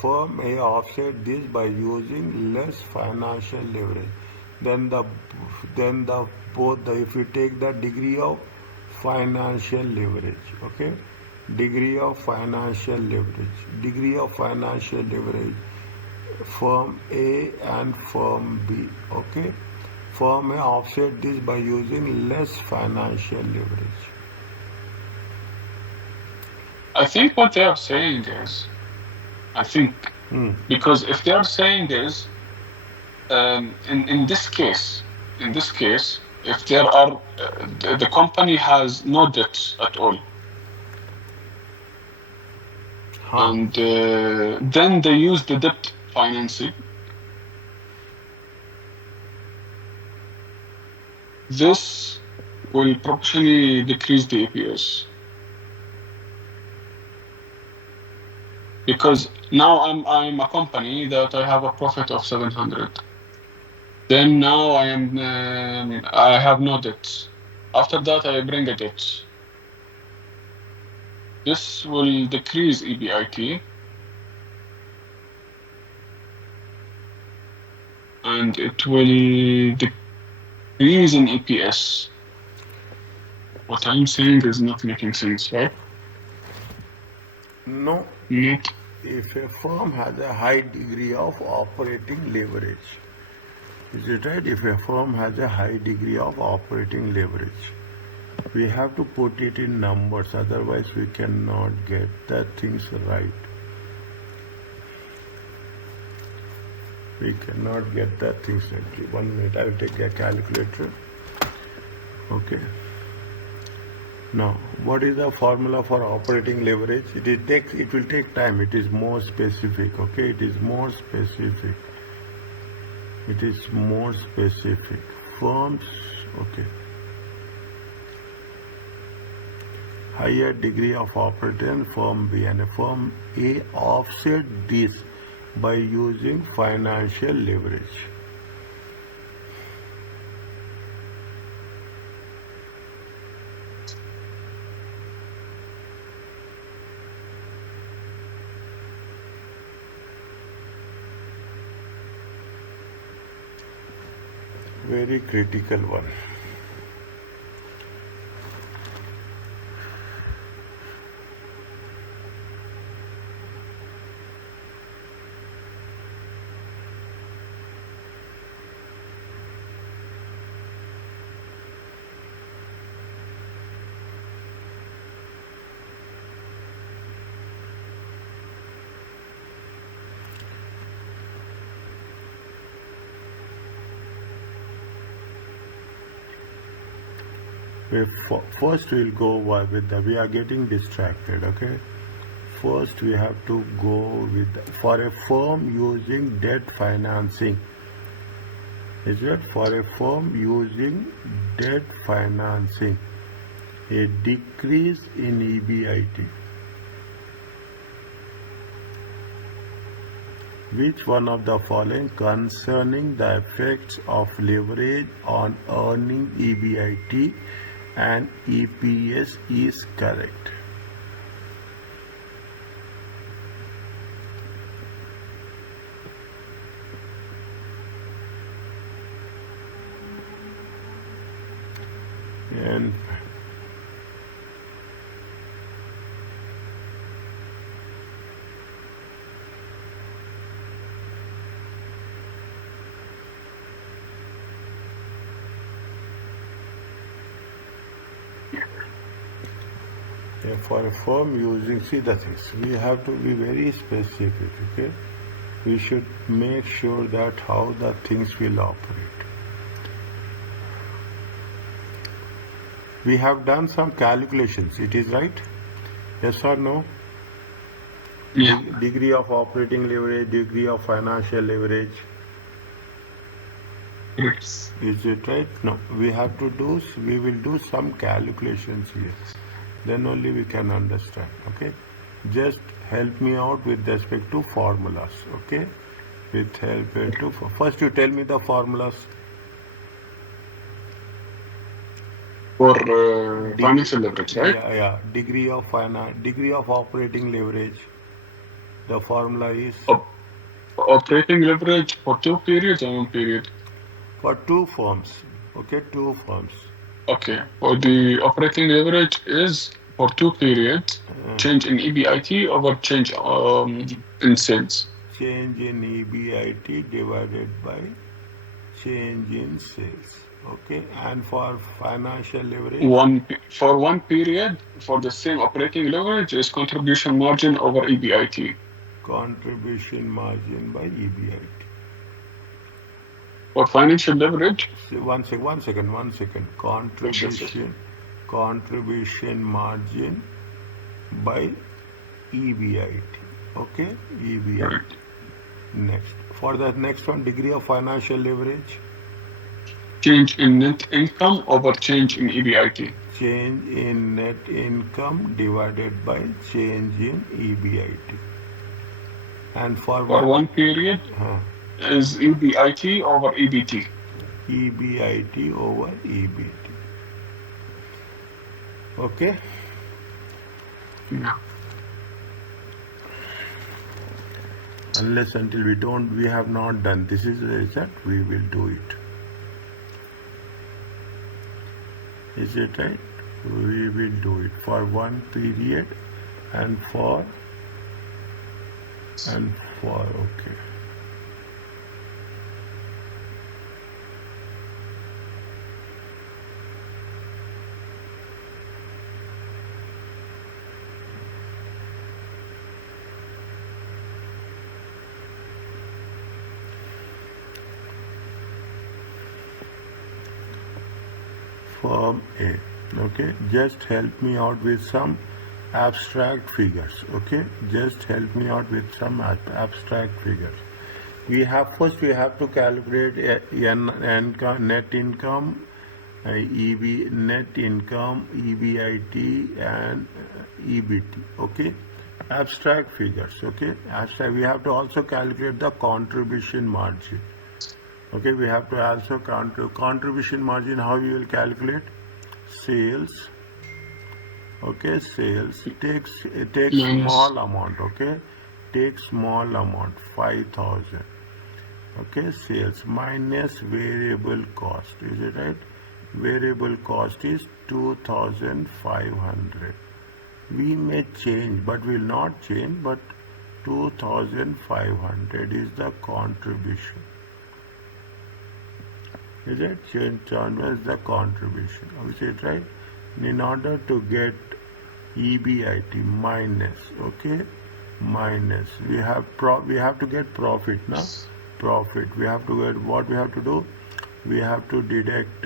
Firm may offset this by using less financial leverage. If you take the degree of financial leverage, okay, Degree of financial leverage. Degree of financial leverage. Firm A and firm B. Okay. Firm A offset this by using less financial leverage. I think what they are saying is, because if they are saying is, in this case, if there are the company has no debts at all, Huh. and then they use the debt financing, this will probably decrease the EPS. Because now I'm a company that I have a profit of 700. Then now I have no debts. After that I bring a debt. This will decrease EBIT, and it will decrease in EPS. What I'm saying is not making sense, right? No. Not. If a firm has a high degree of operating leverage, is it right? If a firm has a high degree of operating leverage, we have to put it in numbers, otherwise we cannot get the things right. We cannot get the things right. 1 minute, I will take a calculator. Okay. Now, what is the formula for operating leverage? It will take time. It is more specific. Okay, it is more specific. It is more specific. Firms, okay. Higher degree of operating firm B, and a firm A offset this by using financial leverage. Very critical one. First we'll go with the, we are getting distracted, okay? First we have to go with, for a firm using debt financing, is it? For a firm using debt financing, a decrease in EBIT. Which one of the following concerning the effects of leverage on earning EBIT and EPS is correct? And for a firm using, see the things, we have to be very specific, okay? We should make sure that how the things will operate. We have done some calculations, it is right? Yes or no? Yeah. Degree of operating leverage, degree of financial leverage. Yes. Is it right? No. We have to do, we will do some calculations here. Then only we can understand, okay? Just help me out with respect to formulas, okay? With help to, first you tell me the formulas. For financial leverage, right? Yeah. Degree of operating leverage. The formula is Operating leverage for 2 periods or 1 period? for 2 firms. Okay, 2 firms. Okay. For the operating leverage is for 2 periods, change in EBIT over change in sales. Change in EBIT divided by change in sales. Okay, and for financial leverage, For 1 period, for the same operating leverage, is contribution margin over EBIT. contribution margin by EBIT. For financial leverage, One second. yes. Contribution margin by EBIT. Okay, EBIT. Correct. Next, for the next one, degree of financial leverage. Change in net income over change in EBIT. Change in net income divided by change in EBIT. And for For one, 1 period, is EBIT over EBT. EBIT over EBT. Okay. Yeah. Unless until we have not done. This is the result. We will do it. Is it right? We will do it for 1 period and for okay. Form A. Okay, just help me out with some abstract figures. Okay, just help me out with some abstract figures. We have to calculate net income, net income, EBIT, and EBT. Okay, abstract figures. Okay, abstract. We have to also calculate the contribution margin. Okay, we have to also contribution margin. How you will calculate? Sales. Okay, sales. It takes small amount. Okay, take small amount, 5,000. Okay, sales minus variable cost. Is it right? Variable cost is 2,500. We may change, but will not change. But 2,500 is the contribution. Is it? Change as the contribution. Is it right? In order to get EBIT minus, okay, minus, we have to get profit now. Profit. We have to get what we have to do. We have to deduct.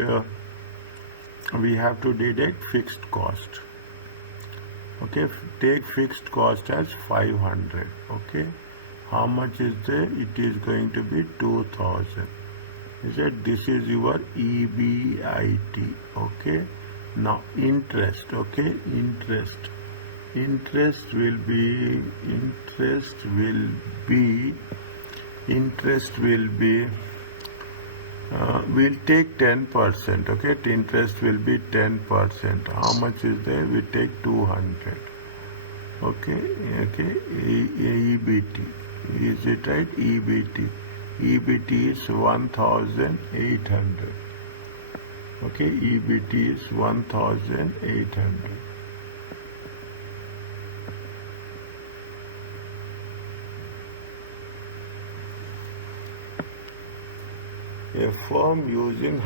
Fixed cost. Okay, take fixed cost as 500. Okay, how much is there? It is going to be 2,000. Is that this is your EBIT? Okay, now interest. Okay, interest will be we'll take 10%. Okay, interest will be 10%. How much is there? We take 200. Okay, EBT. Is it right? EBT is 1,800. Okay, EBT is 1,800. A firm using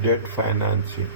debt financing.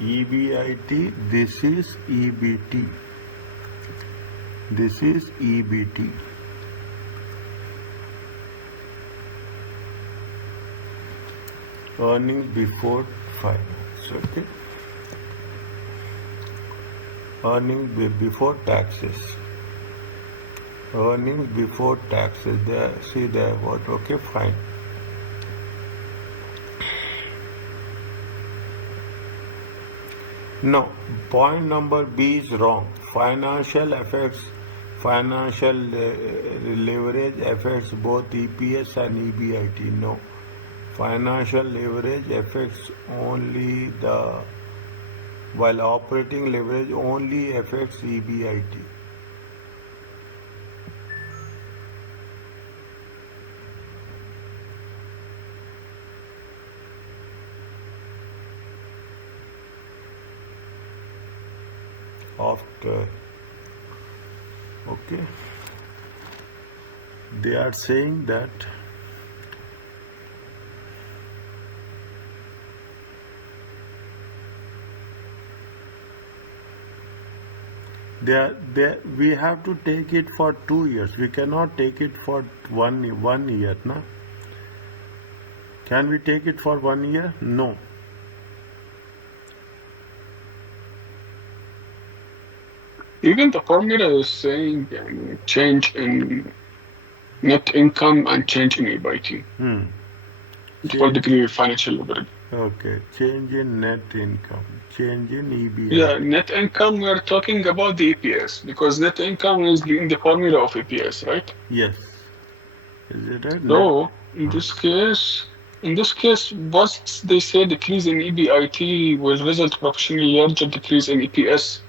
EBIT, this is EBT. This is EBT. Earnings before finance. Okay. Earnings before taxes. Earnings before taxes. There, see there. What? Okay, fine. No, point number B is wrong. Financial Financial leverage affects both EPS and EBIT. No. Financial leverage affects only while operating leverage only affects EBIT. After, okay, they are saying that we have to take it for 2 years. We cannot take it for one year, na? Can we take it for 1 year? No. Even the formula is saying change in net income and change in EBIT for degree of financial leverage. Okay, change in net income, change in EBIT. Yeah, net income, we are talking about the EPS because net income is in the formula of EPS, right? Yes. Is it right? So in this case, what they say decrease in EBIT will result proportionally larger decrease in EPS.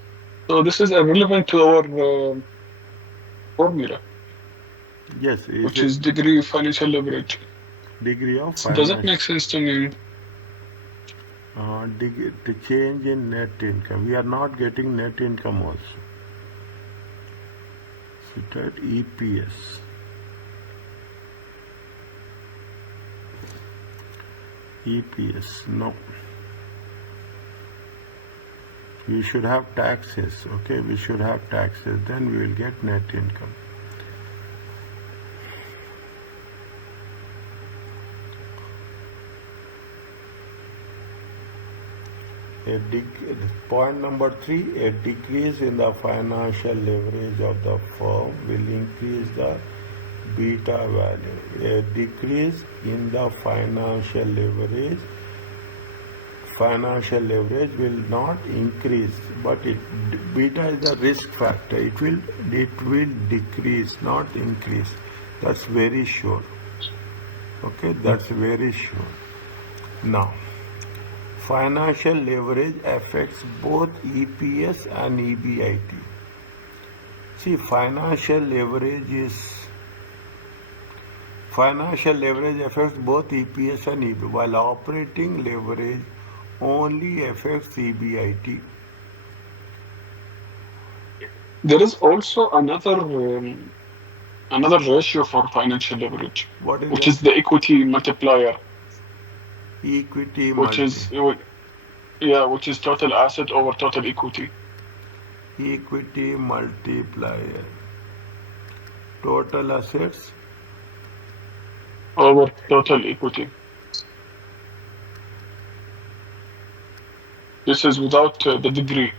So this is irrelevant to our formula. Yes, which is degree of financial leverage. Degree of so does it make sense to me? The change in net income. We are not getting net income also. So that EPS. EPS, no. We should have taxes, okay? We should have taxes, then we will get net income. Point number 3, a decrease in the financial leverage of the firm will increase the beta value. A decrease in the financial leverage will not increase, but beta is the risk factor. It will decrease, not increase. That's very sure. Okay, that's very sure. Now, financial leverage affects both EPS and EBIT. See, financial leverage affects both EPS and EBIT, while operating leverage only affects EBIT. There is also another ratio for financial leverage, which is the equity multiplier. Which is total asset over total equity. Equity multiplier. Total assets over total equity. This is without the degree.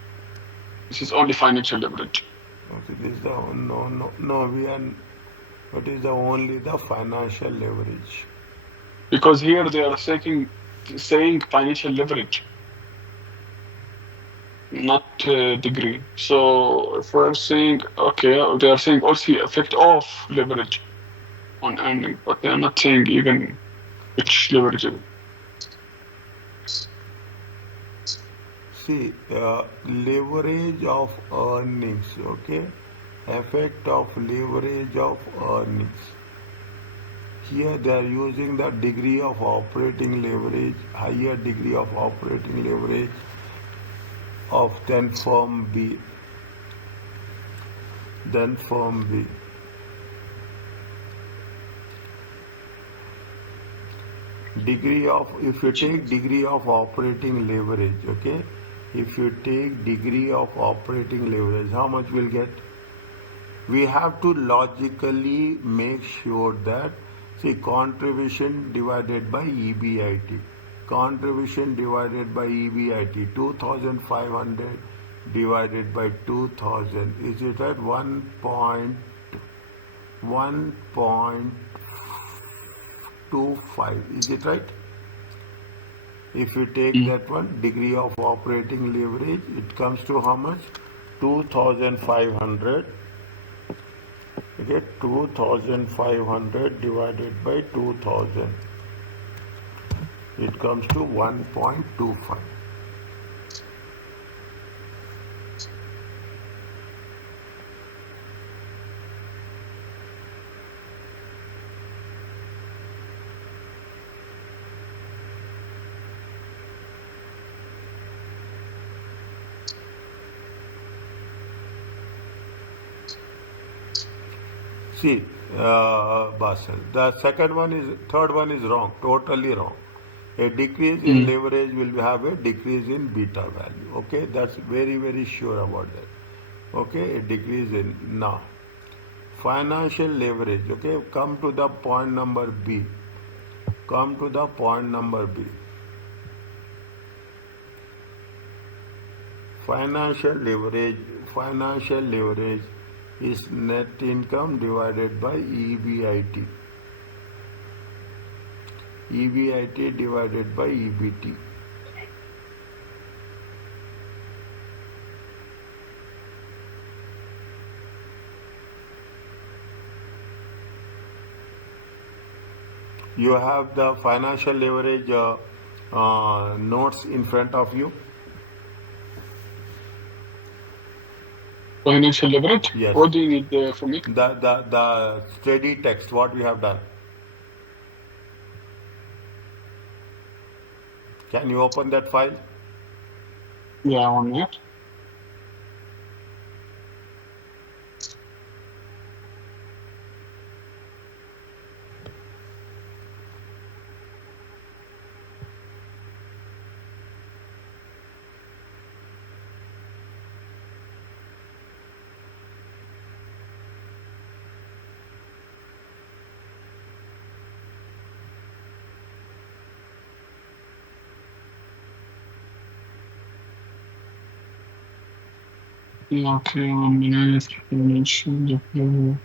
This is only financial leverage. Okay, this is the what is only the financial leverage? Because here they are saying financial leverage, not degree. So if we're saying, okay, they are saying also effect of leverage on earning, but they are not saying even which leverage it is. See, leverage of earnings, okay? Effect of leverage of earnings. Here they are using the degree of operating leverage, higher degree of operating leverage of then firm B. Degree of, if you take degree of operating leverage, okay? If you take degree of operating leverage, how much we'll get? We have to logically make sure that, see, contribution divided by EBIT. Contribution divided by EBIT, 2,500 divided by 2,000. Is it at 1.25? Is it right? If you take that one, degree of operating leverage, it comes to how much? 2,500 Okay, 2500 divided by 2000. It comes to 1.25. See, Basel, the third one is wrong, totally wrong. A decrease in leverage will have a decrease in beta value. Okay, that's very, very sure about that. Okay, a decrease in now. Financial leverage. Okay, come to the point number B. Come to the point number B. Financial leverage. Financial leverage is net income divided by EBIT. EBIT divided by EBT. You have the financial leverage notes in front of you. Financial leverage? Yes. What do you need from me? The steady text, what we have done. Can you open that file? Yeah, 1 minute. Yeah, okay, 1 minute. Financial leverage.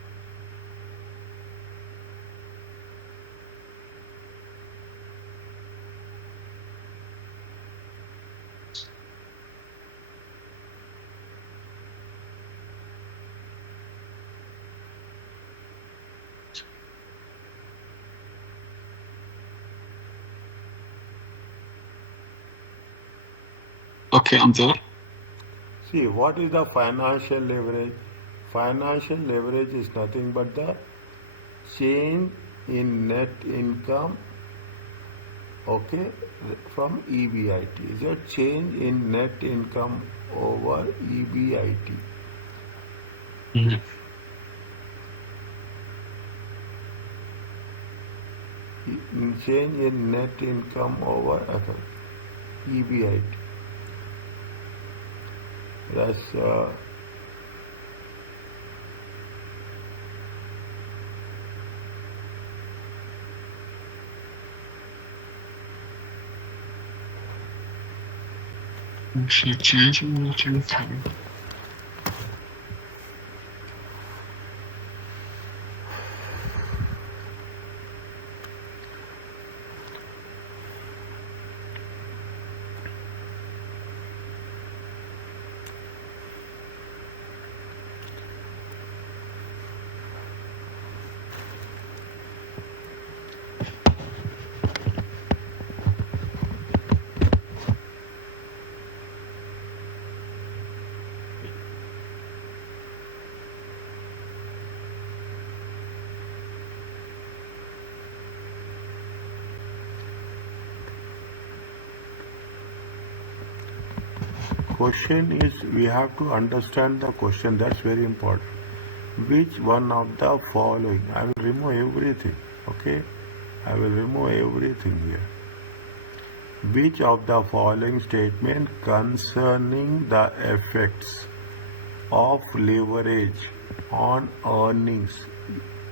Okay, I'm there. See, what is the financial leverage? Financial leverage is nothing but the change in net income, okay, from EBIT. Is a change in net income over EBIT. Mhm. Change in net income over EBIT. That's Actually, change in net income. question is we have to understand the question. That's very important. Which one of the following? I will remove everything. Okay, I will remove everything here. Which of the following statement concerning the effects of leverage on earnings,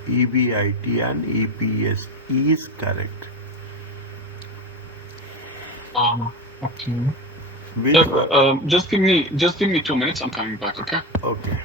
EBIT and EPS is correct? Okay. Which one? Just give me 2 minutes. I'm coming back. Okay. Okay.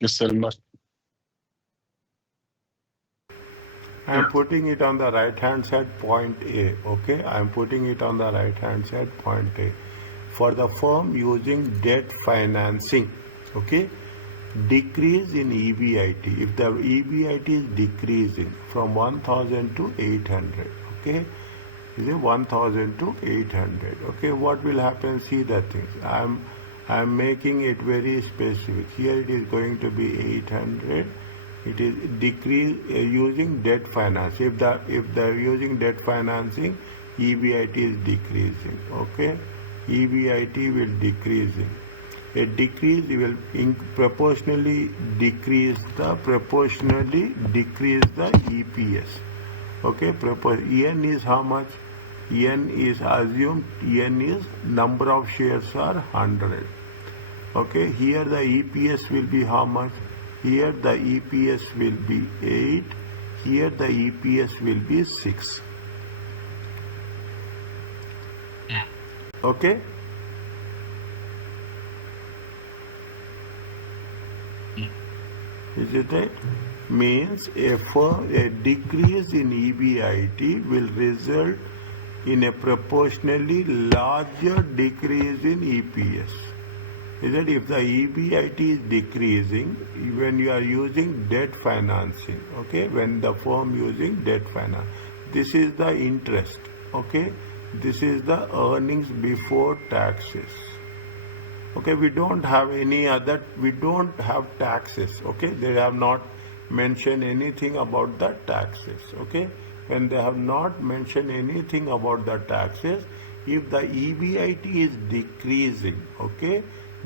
Yes, Salman. I am putting it on the right hand side point A. Okay, I am putting it on the right hand side point A. For the firm using debt financing, okay, decrease in EBIT. If the EBIT is decreasing from 1000 to 800, okay, is it 1000 to 800? Okay, what will happen? See the things. I'm making it very specific. Here it is going to be 800. It is decrease using debt finance. If they are using debt financing, EBIT is decreasing. Okay, EBIT will decreasing. A decrease will proportionally decrease the EPS. Okay, N is how much? N is assumed. N is number of shares are 100. Okay, here the EPS will be how much? Here the EPS will be 8. Here the EPS will be 6. Okay? Is it right? Means a decrease in EBIT will result in a proportionally larger decrease in EPS. Is that if the EBIT is decreasing when you are using debt financing, okay, when the firm using debt finance, this is the interest, okay, this is the earnings before taxes. Okay, we don't have taxes, okay, they have not mentioned anything about the taxes, okay. When they have not mentioned anything about the taxes, if the EBIT is decreasing, okay,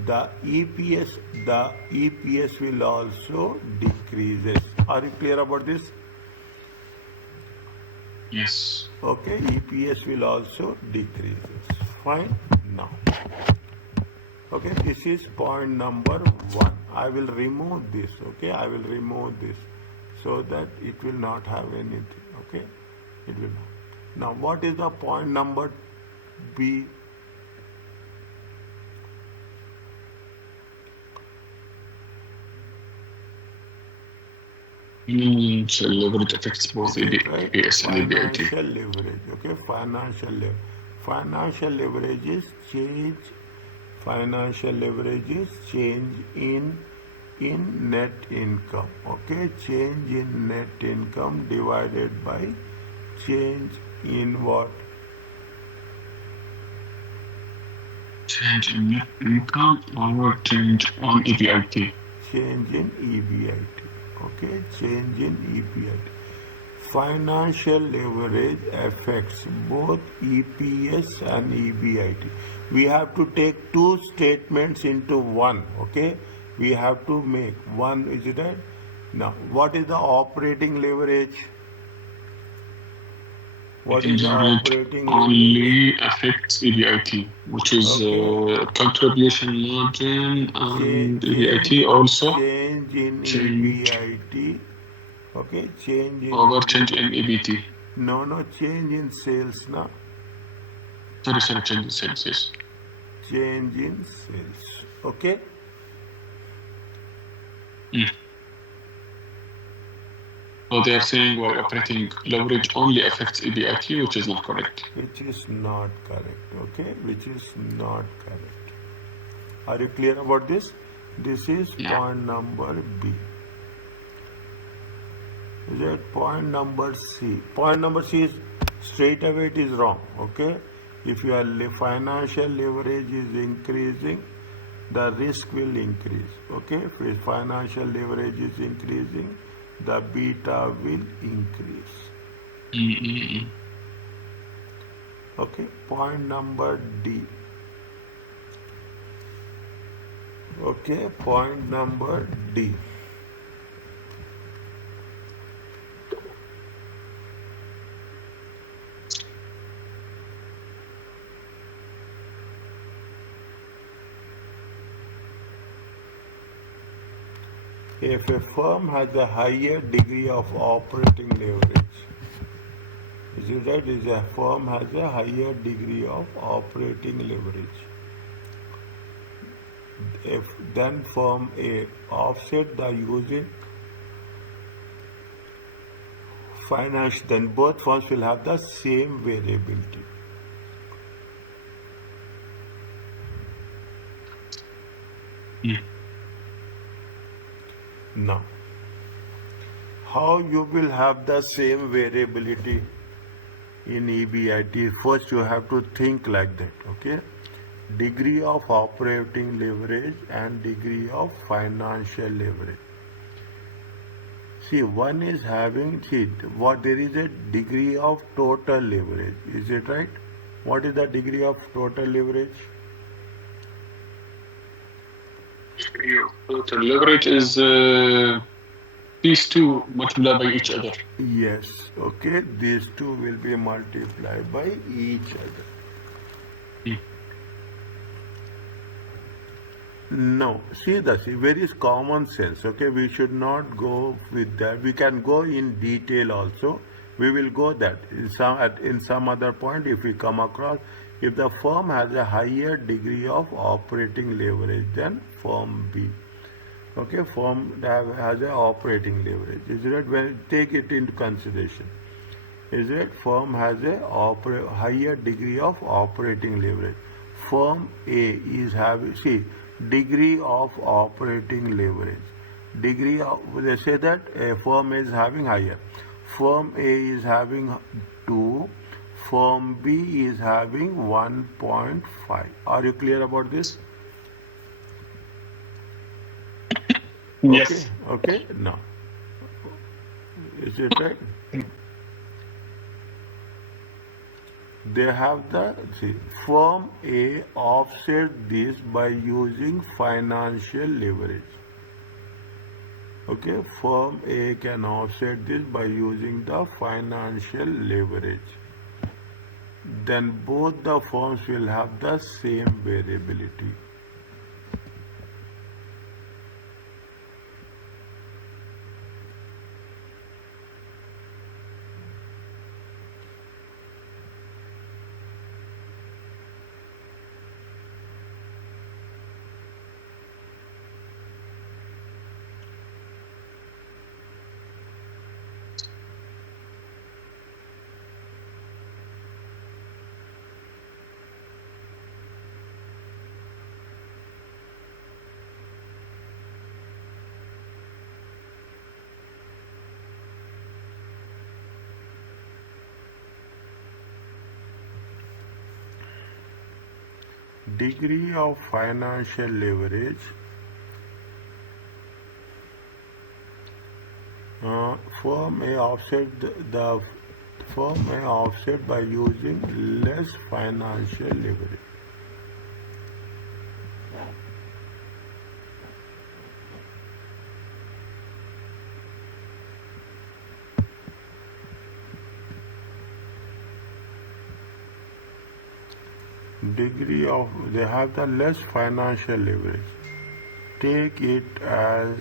the EPS will also decreases. Are you clear about this? Yes. Okay, EPS will also decreases. Fine. Now, okay, this is point number 1. I will remove this. Okay, I will remove this so that it will not have anything. Okay, it will not. Now, what is the point number B? Financial leverage affects both Is it right? EPS and EBIT. Financial leverage. Okay, financial leverage is change. Financial leverage is change in net income. Okay, change in net income divided by change in what? Change in net income or change on EBIT. Change in EBIT. Okay, change in EBIT. Financial leverage affects both EPS and EBIT. We have to take two statements into one. Okay, we have to make one. Is it right? Now, what is the operating leverage? What is the operating leverage? Only affects EBIT, which is Okay. contribution margin and EBIT also Change in change EBIT. Okay, change in over change in EBT. No, change in sales now. Sorry, change in sales, yes. Change in sales. Okay. Mm. So they are saying why operating leverage only affects EBIT, which is not correct. Which is not correct. Okay, which is not correct. Are you clear about this? This is point number B. Is that point number C? Point number C is straight away it is wrong. Okay, if your financial leverage is increasing, the risk will increase. Okay, if financial leverage is increasing, the beta will increase. Mm-mm. Okay, point number D. Okay, point number D. If a firm has a higher degree of operating leverage, is it right? Is a firm has a higher degree of operating leverage. If then firm A offset the using finance, then both firms will have the same variability. Now, how you will have the same variability in EBIT? First, you have to think like that, okay? Degree of operating leverage and degree of financial leverage. See, one is having, see, what there is a degree of total leverage, is it right? What is the degree of total leverage? Total leverage is these two multiplied by each other. Yes, okay, these two will be multiplied by each other. No, see very common sense. Okay, we should not go with that. We can go in detail also. We will go that in some other point if we come across. If the firm has a higher degree of operating leverage than firm B, okay, firm has a operating leverage. Is it when take it into consideration? Is it firm has a higher degree of operating leverage? Firm A is having, see, degree of operating leverage. Degree of, they say that a firm is having higher. Firm A is having 2, firm B is having 1.5. Are you clear about this? Yes. Okay, now. Is it right? They have the, see, firm A offset this by using financial leverage. Okay, firm A can offset this by using the financial leverage. Then both the firms will have the same variability. Degree of financial leverage. Firm may offset the firm may offset by using less financial leverage. Degree of, they have the less financial leverage. Take it as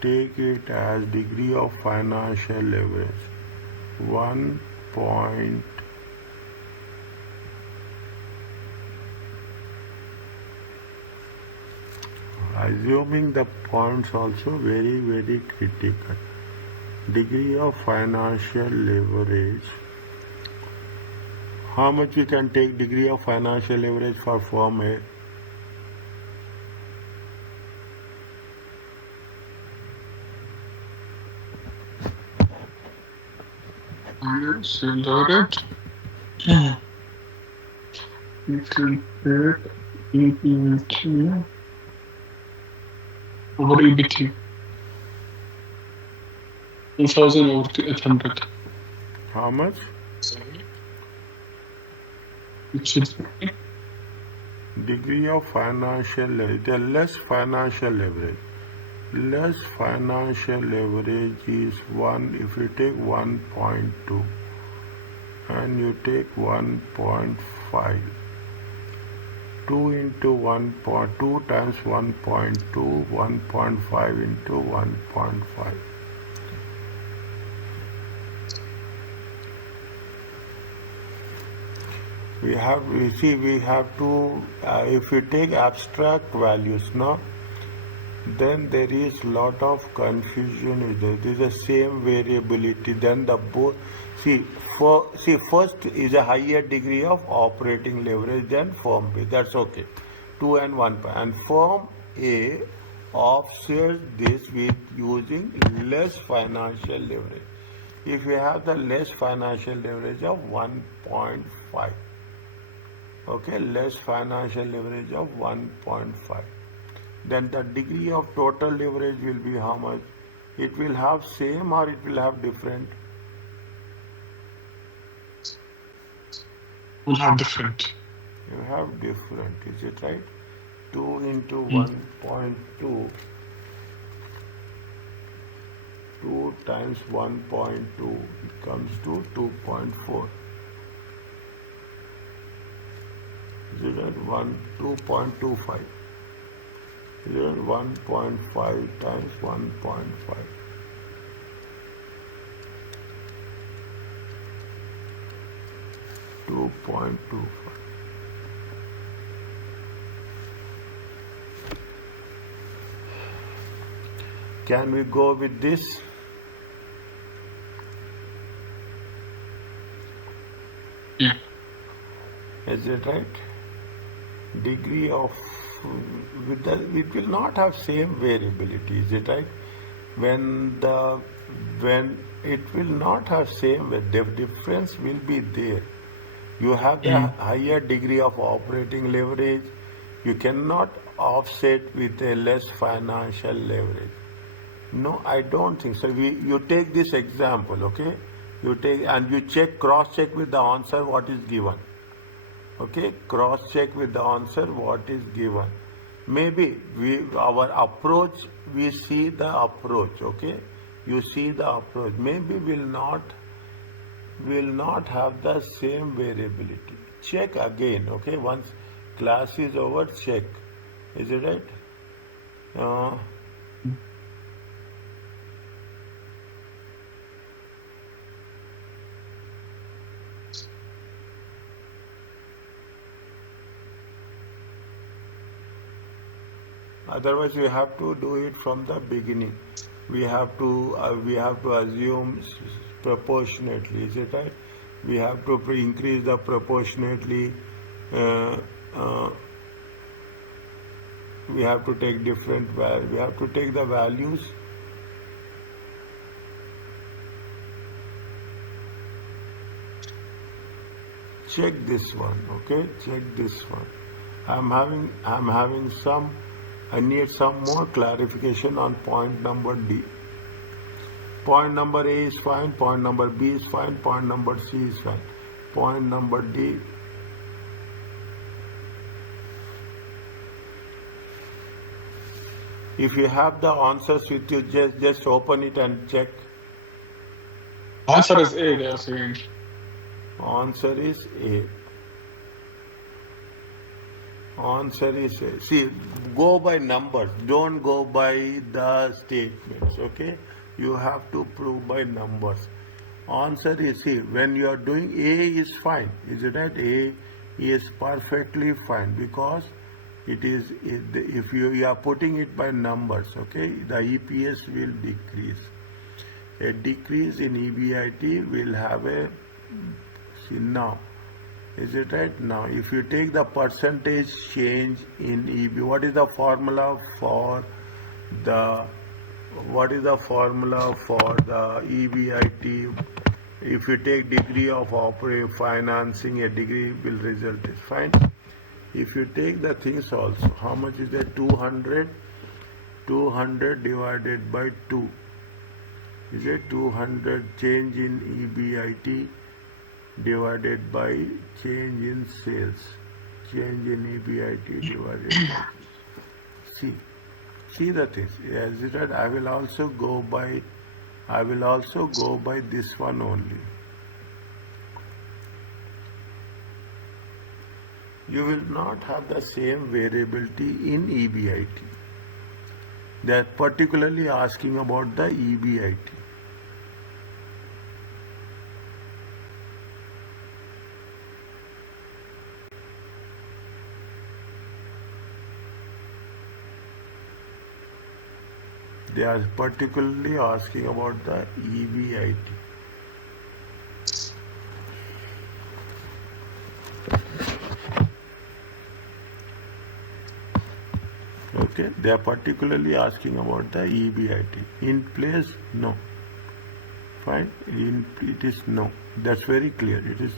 degree of financial leverage 1 point. Assuming the points also very critical. Degree of financial leverage. How much we can take degree of financial leverage for firm A? Yes, leverage. You can take EBT over EBT. 1000 over 800. How much? Which is Degree of financial leverage. The less financial leverage. Less financial leverage is 1. If you take 1.2 and you take 1.5, 2 into 1.2 times 1.2, 1.5 into 1.5. We have to if we take abstract values now, then there is lot of confusion is there. There is the same variability. Then the both first is a higher degree of operating leverage than firm B. That's okay. 2 and 1 and firm A offsets this with using less financial leverage. If we have the less financial leverage of 1.5, okay, less financial leverage of 1.5, then the degree of total leverage will be how much? It will have same or it will have different? We'll have different. You have different, is it right? 2 into Mm. 1.2, 2 times 1.2, it comes to 2.4. Is it right? 2.25. Is it 1.5 times 1.5? 2.25. Can we go with this? Yeah. Is it right? Degree of it will not have same variability, is it right? When it will not have same, the difference will be there. You have the Mm. higher degree of operating leverage. You cannot offset with a less financial leverage. No, I don't think so. You take this example, okay? You take and you cross check with the answer what is given. Okay, cross check with the answer what is given. Maybe our approach, we see the approach, okay? You see the approach. Maybe will not have the same variability. Check again, okay? Once class is over, check. Is it right? Otherwise, we have to do it from the beginning. We have to assume proportionately. Is it right? We have to increase the proportionately. Uh, uh, we have to take different values. We have to take the values. Check this one, okay? Check this one. I'm having some. I need some more clarification on point number D. Point number A is fine. Point number B is fine. Point number C is fine. Point number D. If you have the answers with you, just open it and check. Answer is A, they are saying. Answer is A. Answer is A. See, go by numbers. Don't go by the statements, okay? You have to prove by numbers. Answer is, see, when you are doing A is fine. Is it right? A is perfectly fine because if you are putting it by numbers, okay, the EPS will decrease. A decrease in EBIT will have a, see now, is it right? Now, if you take the percentage change in EB, what is the formula for the EBIT? If you take degree of financing, a degree will result is fine. If you take the things also, how much is that? 200 divided by 2. Is it 200 change in EBIT divided by change in sales? Change in EBIT divided by see the things. As it right, I will also go by this one only. You will not have the same variability in EBIT. They are particularly asking about the EBIT. They are particularly asking about the EBIT. Okay, they are particularly asking about the EBIT. In place, no. Fine, it is no. That's very clear. It is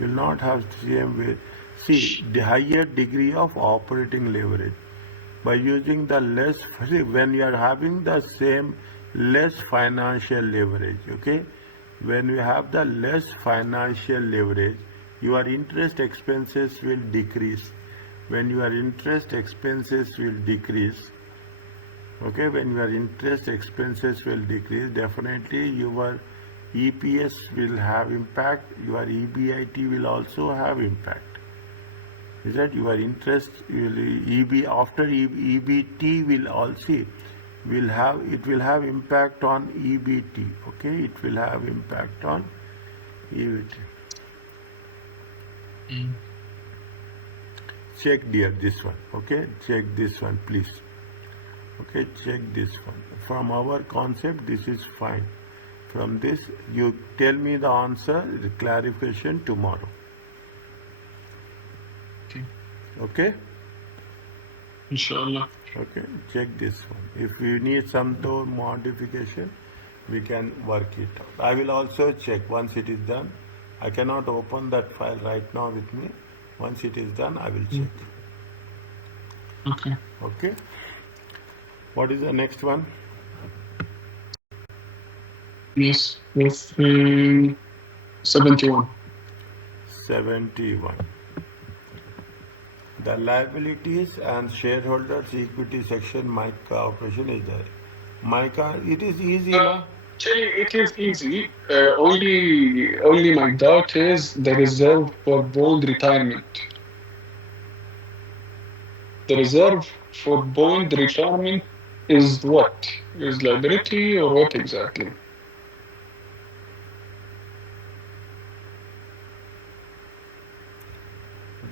will not have same way. See, the higher degree of operating leverage by using the less. See, when you are having the same less financial leverage, okay, when you have the less financial leverage, your interest expenses will decrease. When your interest expenses will decrease, okay, when your interest expenses will decrease, definitely your EPS will have impact, your EBIT will also have impact. Is that your interest will after EBT will also will have impact on EBT, okay, it will have impact on EBT. Check dear this one, okay, check this one please. Okay, check this one. From our concept, this is fine. From this, you tell me the answer, the clarification tomorrow. Okay? Inshallah. Okay, check this one. If you need some more modification, we can work it out. I will also check once it is done. I cannot open that file right now with me. Once it is done, I will check. Okay. Okay? What is the next one? Yes, with 71. 71. The liabilities and shareholders equity section MICA operation is there. MICA, it is easy, na? Actually, it is easy. Only my doubt is the reserve for bond retirement. The reserve for bond retirement is what? Is liability or what exactly?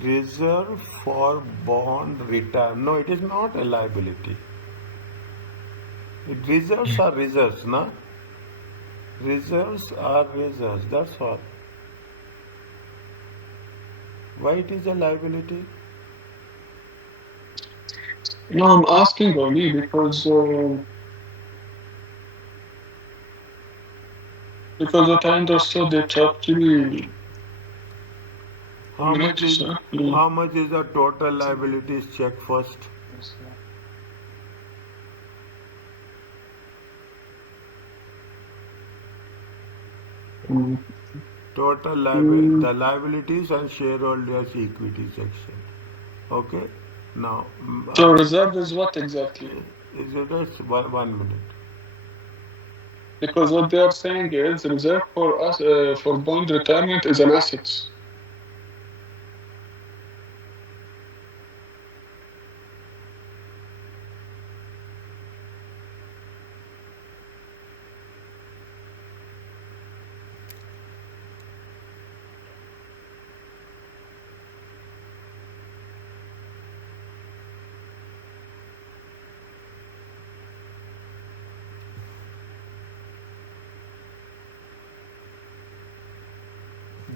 Reserve for bond return. No, it is not a liability. Reserves are reserves, na? Reserves are reserves, that's all. Why it is a liability? No, I'm asking only because what I understood it actually. How much is Mm. how much is the total liabilities? Check first. Mm. Total the liabilities and shareholders equity section. Okay. Now. So reserve is what exactly? Is it just 1 minute? Because what they are saying is reserve for us for bond retirement is an asset.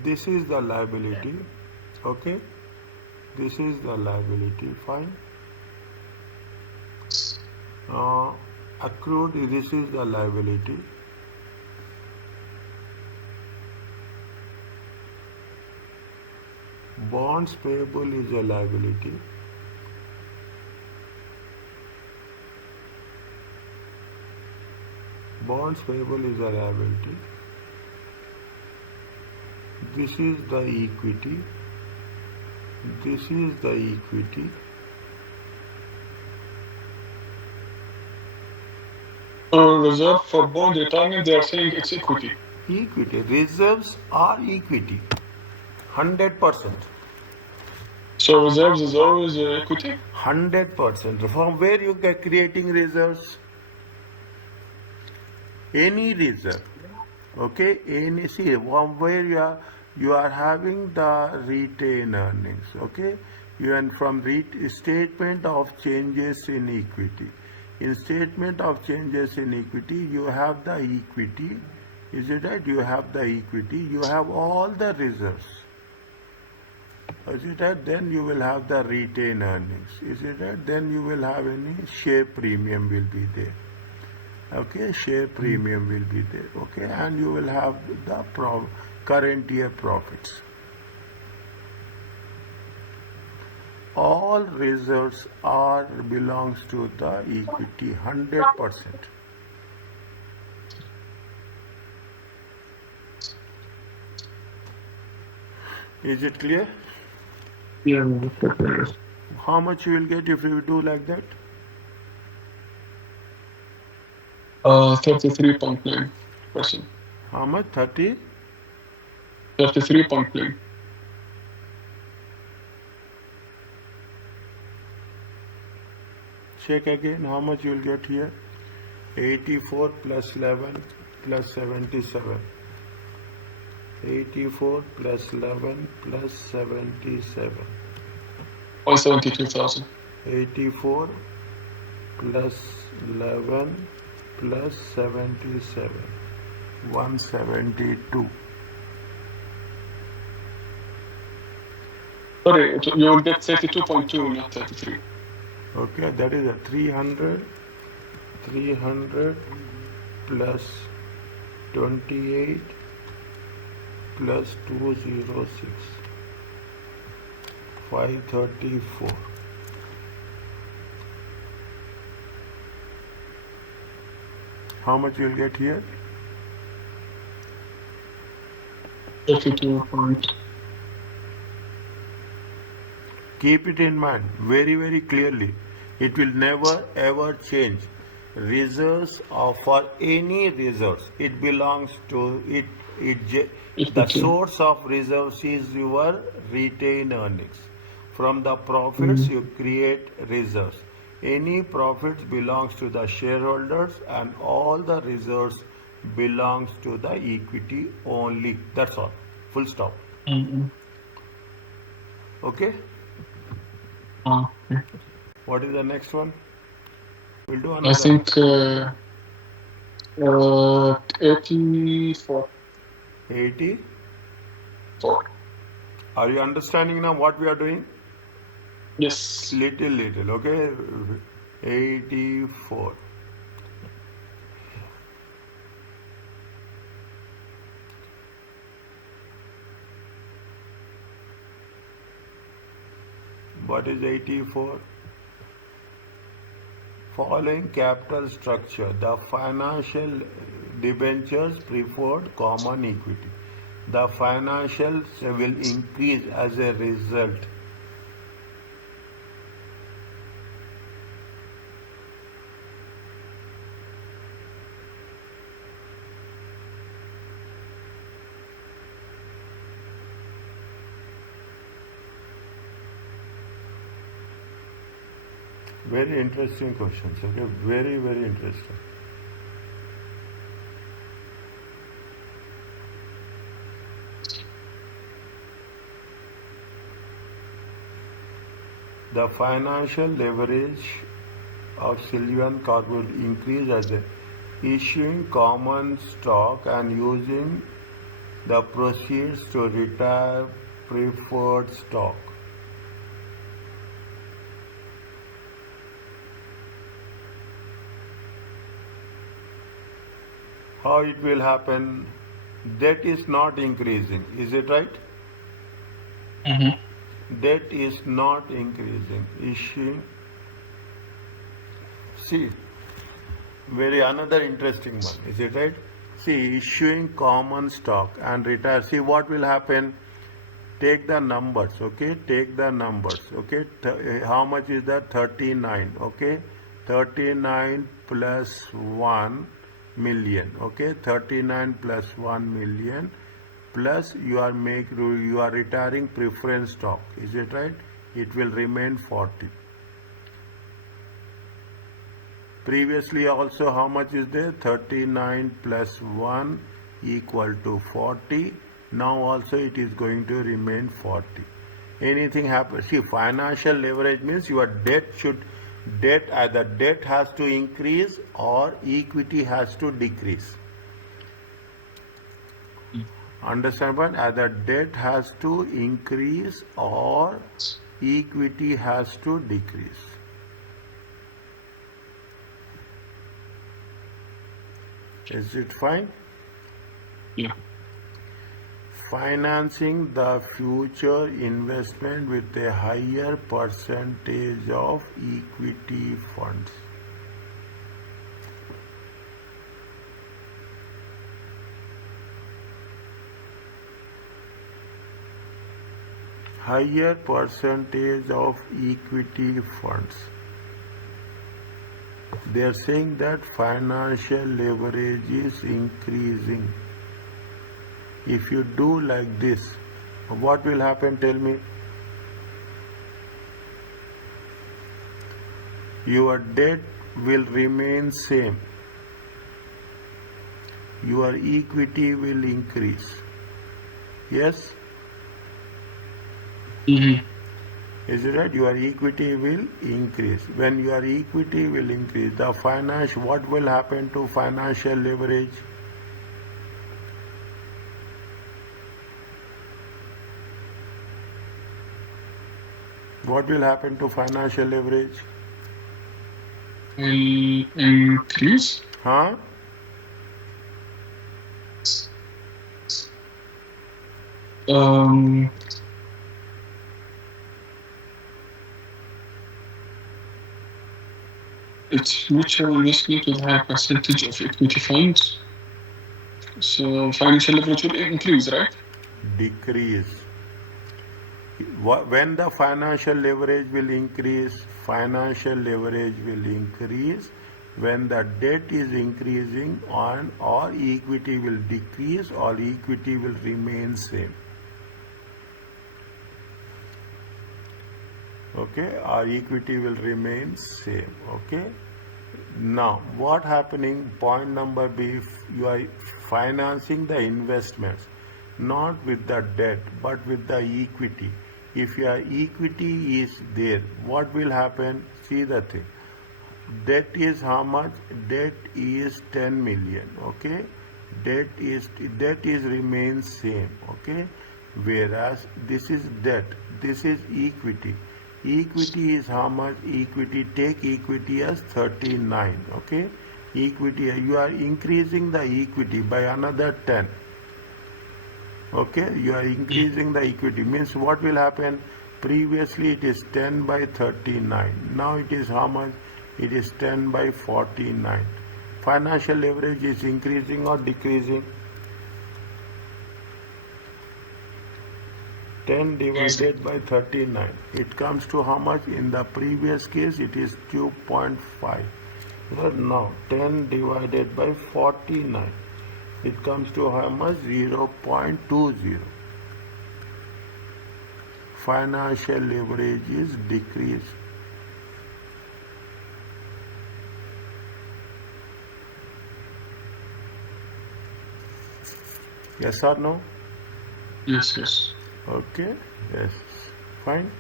This is the liability, okay, this is the liability, fine. Accrued, this is the liability. Bonds payable is a liability. Bonds payable is a liability. This is the equity. This is the equity. Reserve for bond retirement, they are saying it's equity. Equity. Reserves are equity. 100%. So reserves is always equity? 100%. From where you get creating reserves? Any reserve. Okay, any, see, where you are having the retained earnings, okay, you and from statement of changes in equity, In statement of changes in equity, you have the equity. Is it right? You have the equity. You have all the reserves. Is it right? Then you will have the retained earnings. Is it right? Then you will have any share premium will be there. Okay, share premium will be there. Okay, and you will have the current year profits. All reserves are belongs to the equity 100%. Is it clear? Yeah. How much you will get if you do like that? 33.9%. How much? 30? 33.9. Check again how much you will get here. 84 plus 11 plus 77. 84 plus 11 plus 77. 172,000. 84 plus 11 plus 77. 172. Sorry, you will get 32.2, not 33. Okay, that is a 300 plus 28 plus 206. 534. How much you will get here? 32 point. Keep it in mind very, very clearly. It will never ever change. Reserves are for any reserves. It belongs to it. The source of reserves is your retained earnings. From the profits you create reserves. Any profits belongs to the shareholders and all the reserves belongs to the equity only. That's all. Full stop. Okay? Okay. What is the next one? We'll do I another. think 84. 80. 4. Are you understanding now what we are doing? Yes. Little, okay? 84. What is 84? Following capital structure, the financial debentures preferred common equity. The financials will increase as a result. Very interesting questions, okay? Very, very interesting. The financial leverage of Sylvan Corp will increase as a issuing common stock and using the proceeds to retire preferred stock. How it will happen? Debt is not increasing. Is it right? Debt is not increasing. Issuing. See, very another interesting one. Is it right? See, issuing common stock and retire. See what will happen. Take the numbers, okay? Take the numbers, okay? How much is that? 39, okay? 39 plus 1 million, okay? 39 plus 1 million plus you are retiring preference stock. Is it right? It will remain 40. Previously also how much is there? 39 plus 1 equal to 40. Now also it is going to remain 40. Anything happens? See, financial leverage means your debt should Debt, either debt has to increase or equity has to decrease. Understand what? Either debt has to increase or equity has to decrease. Is it fine? Yeah. Financing the future investment with a higher percentage of equity funds. Higher percentage of equity funds. They are saying that financial leverage is increasing. If you do like this, what will happen? Tell me. Your debt will remain same. Your equity will increase. Yes? Is it right? Your equity will increase. When your equity will increase, the finance, what will happen to financial leverage? What will happen to financial leverage? Will increase. Huh? It's mutual investment with high percentage of equity funds. So financial leverage will increase, right? Decrease. When the financial leverage will increase, financial leverage will increase when the debt is increasing on, or equity will decrease or equity will remain same. Okay, our equity will remain same. Okay, now what happening? Point number B, you are financing the investments not with the debt but with the equity. If your equity is there, what will happen? See the thing. Debt is how much? Debt is 10 million. Okay, debt is remains same. Okay, whereas this is debt, this is equity. Equity is how much? Equity, take equity as 39. Okay, equity, you are increasing the equity by another 10. Okay, you are increasing the equity, means what will happen? Previously it is 10 by 39. Now it is how much? It is 10 by 49. Financial leverage is increasing or decreasing? 10 divided by 39. It comes to how much? In the previous case it is 2.5. Now 10 divided by 49. It comes to how much? 0.20. Financial leverage is decreased. Yes or no? Yes, yes. Okay, yes, fine.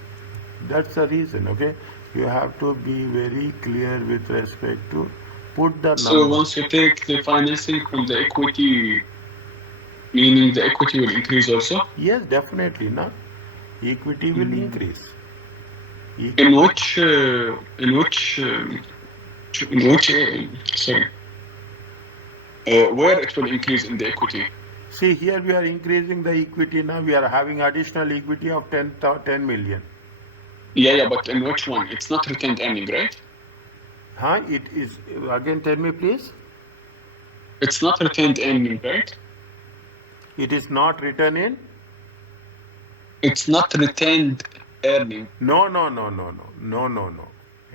That's the reason. Okay, you have to be very clear with respect to put the So number. once you take the financing from the equity, meaning the equity will increase also? Yes, definitely, na. Equity will increase. In which, in which, in which, sorry, where it will increase in the equity? See, here we are increasing the equity now. We are having additional equity of 10 million. Yeah, but in which one? It's not retained earning, right? Huh? It is, again, tell me please. It's not retained earning, right? It is not written in? It's not retained earning. No, no, no, no, no, no, no, no.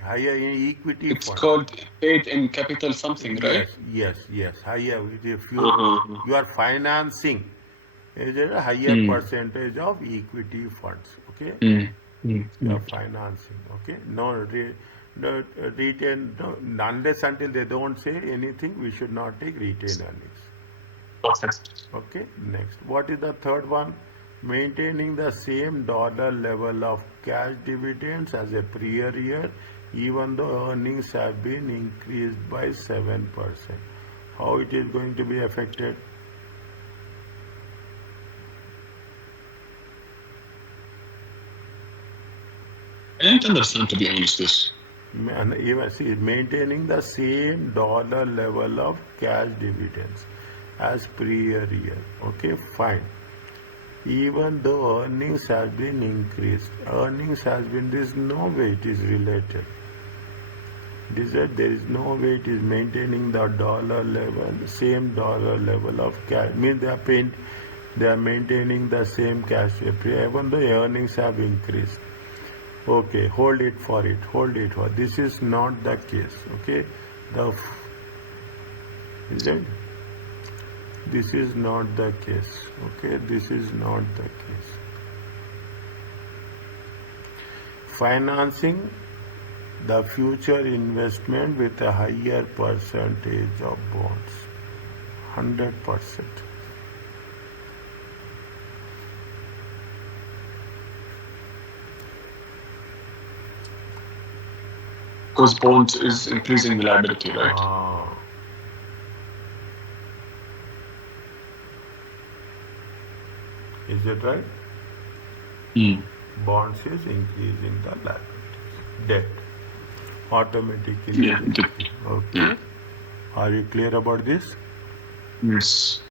Higher equity It's fund. called paid in capital something, right? Yes. Higher, if Uh-huh. you are financing, is a higher percentage of equity funds. Okay, you are financing. Okay, no retain, no, unless until they don't say anything, we should not take retain earnings. Okay. Okay, next. What is the third one? Maintaining the same dollar level of cash dividends as a prior year even though earnings have been increased by 7%. How it is going to be affected? I didn't understand, to be honest, this. And even see, maintaining the same dollar level of cash dividends as prior year. Okay, fine. Even though earnings has been increased, there is no way it is related. There is no way it is maintaining the dollar level, same dollar level of cash. Means they are maintaining the same cash even though earnings have increased. Okay, hold it for it. This is not the case. Okay, is it? This is not the case. Okay, this is not the case. Financing the future investment with a higher percentage of bonds. 100%. Because bonds is increasing the liability, right? Is it right? Bonds is increasing the liabilities. Debt. Automatically. Yeah. Okay. Are you clear about this? Yes.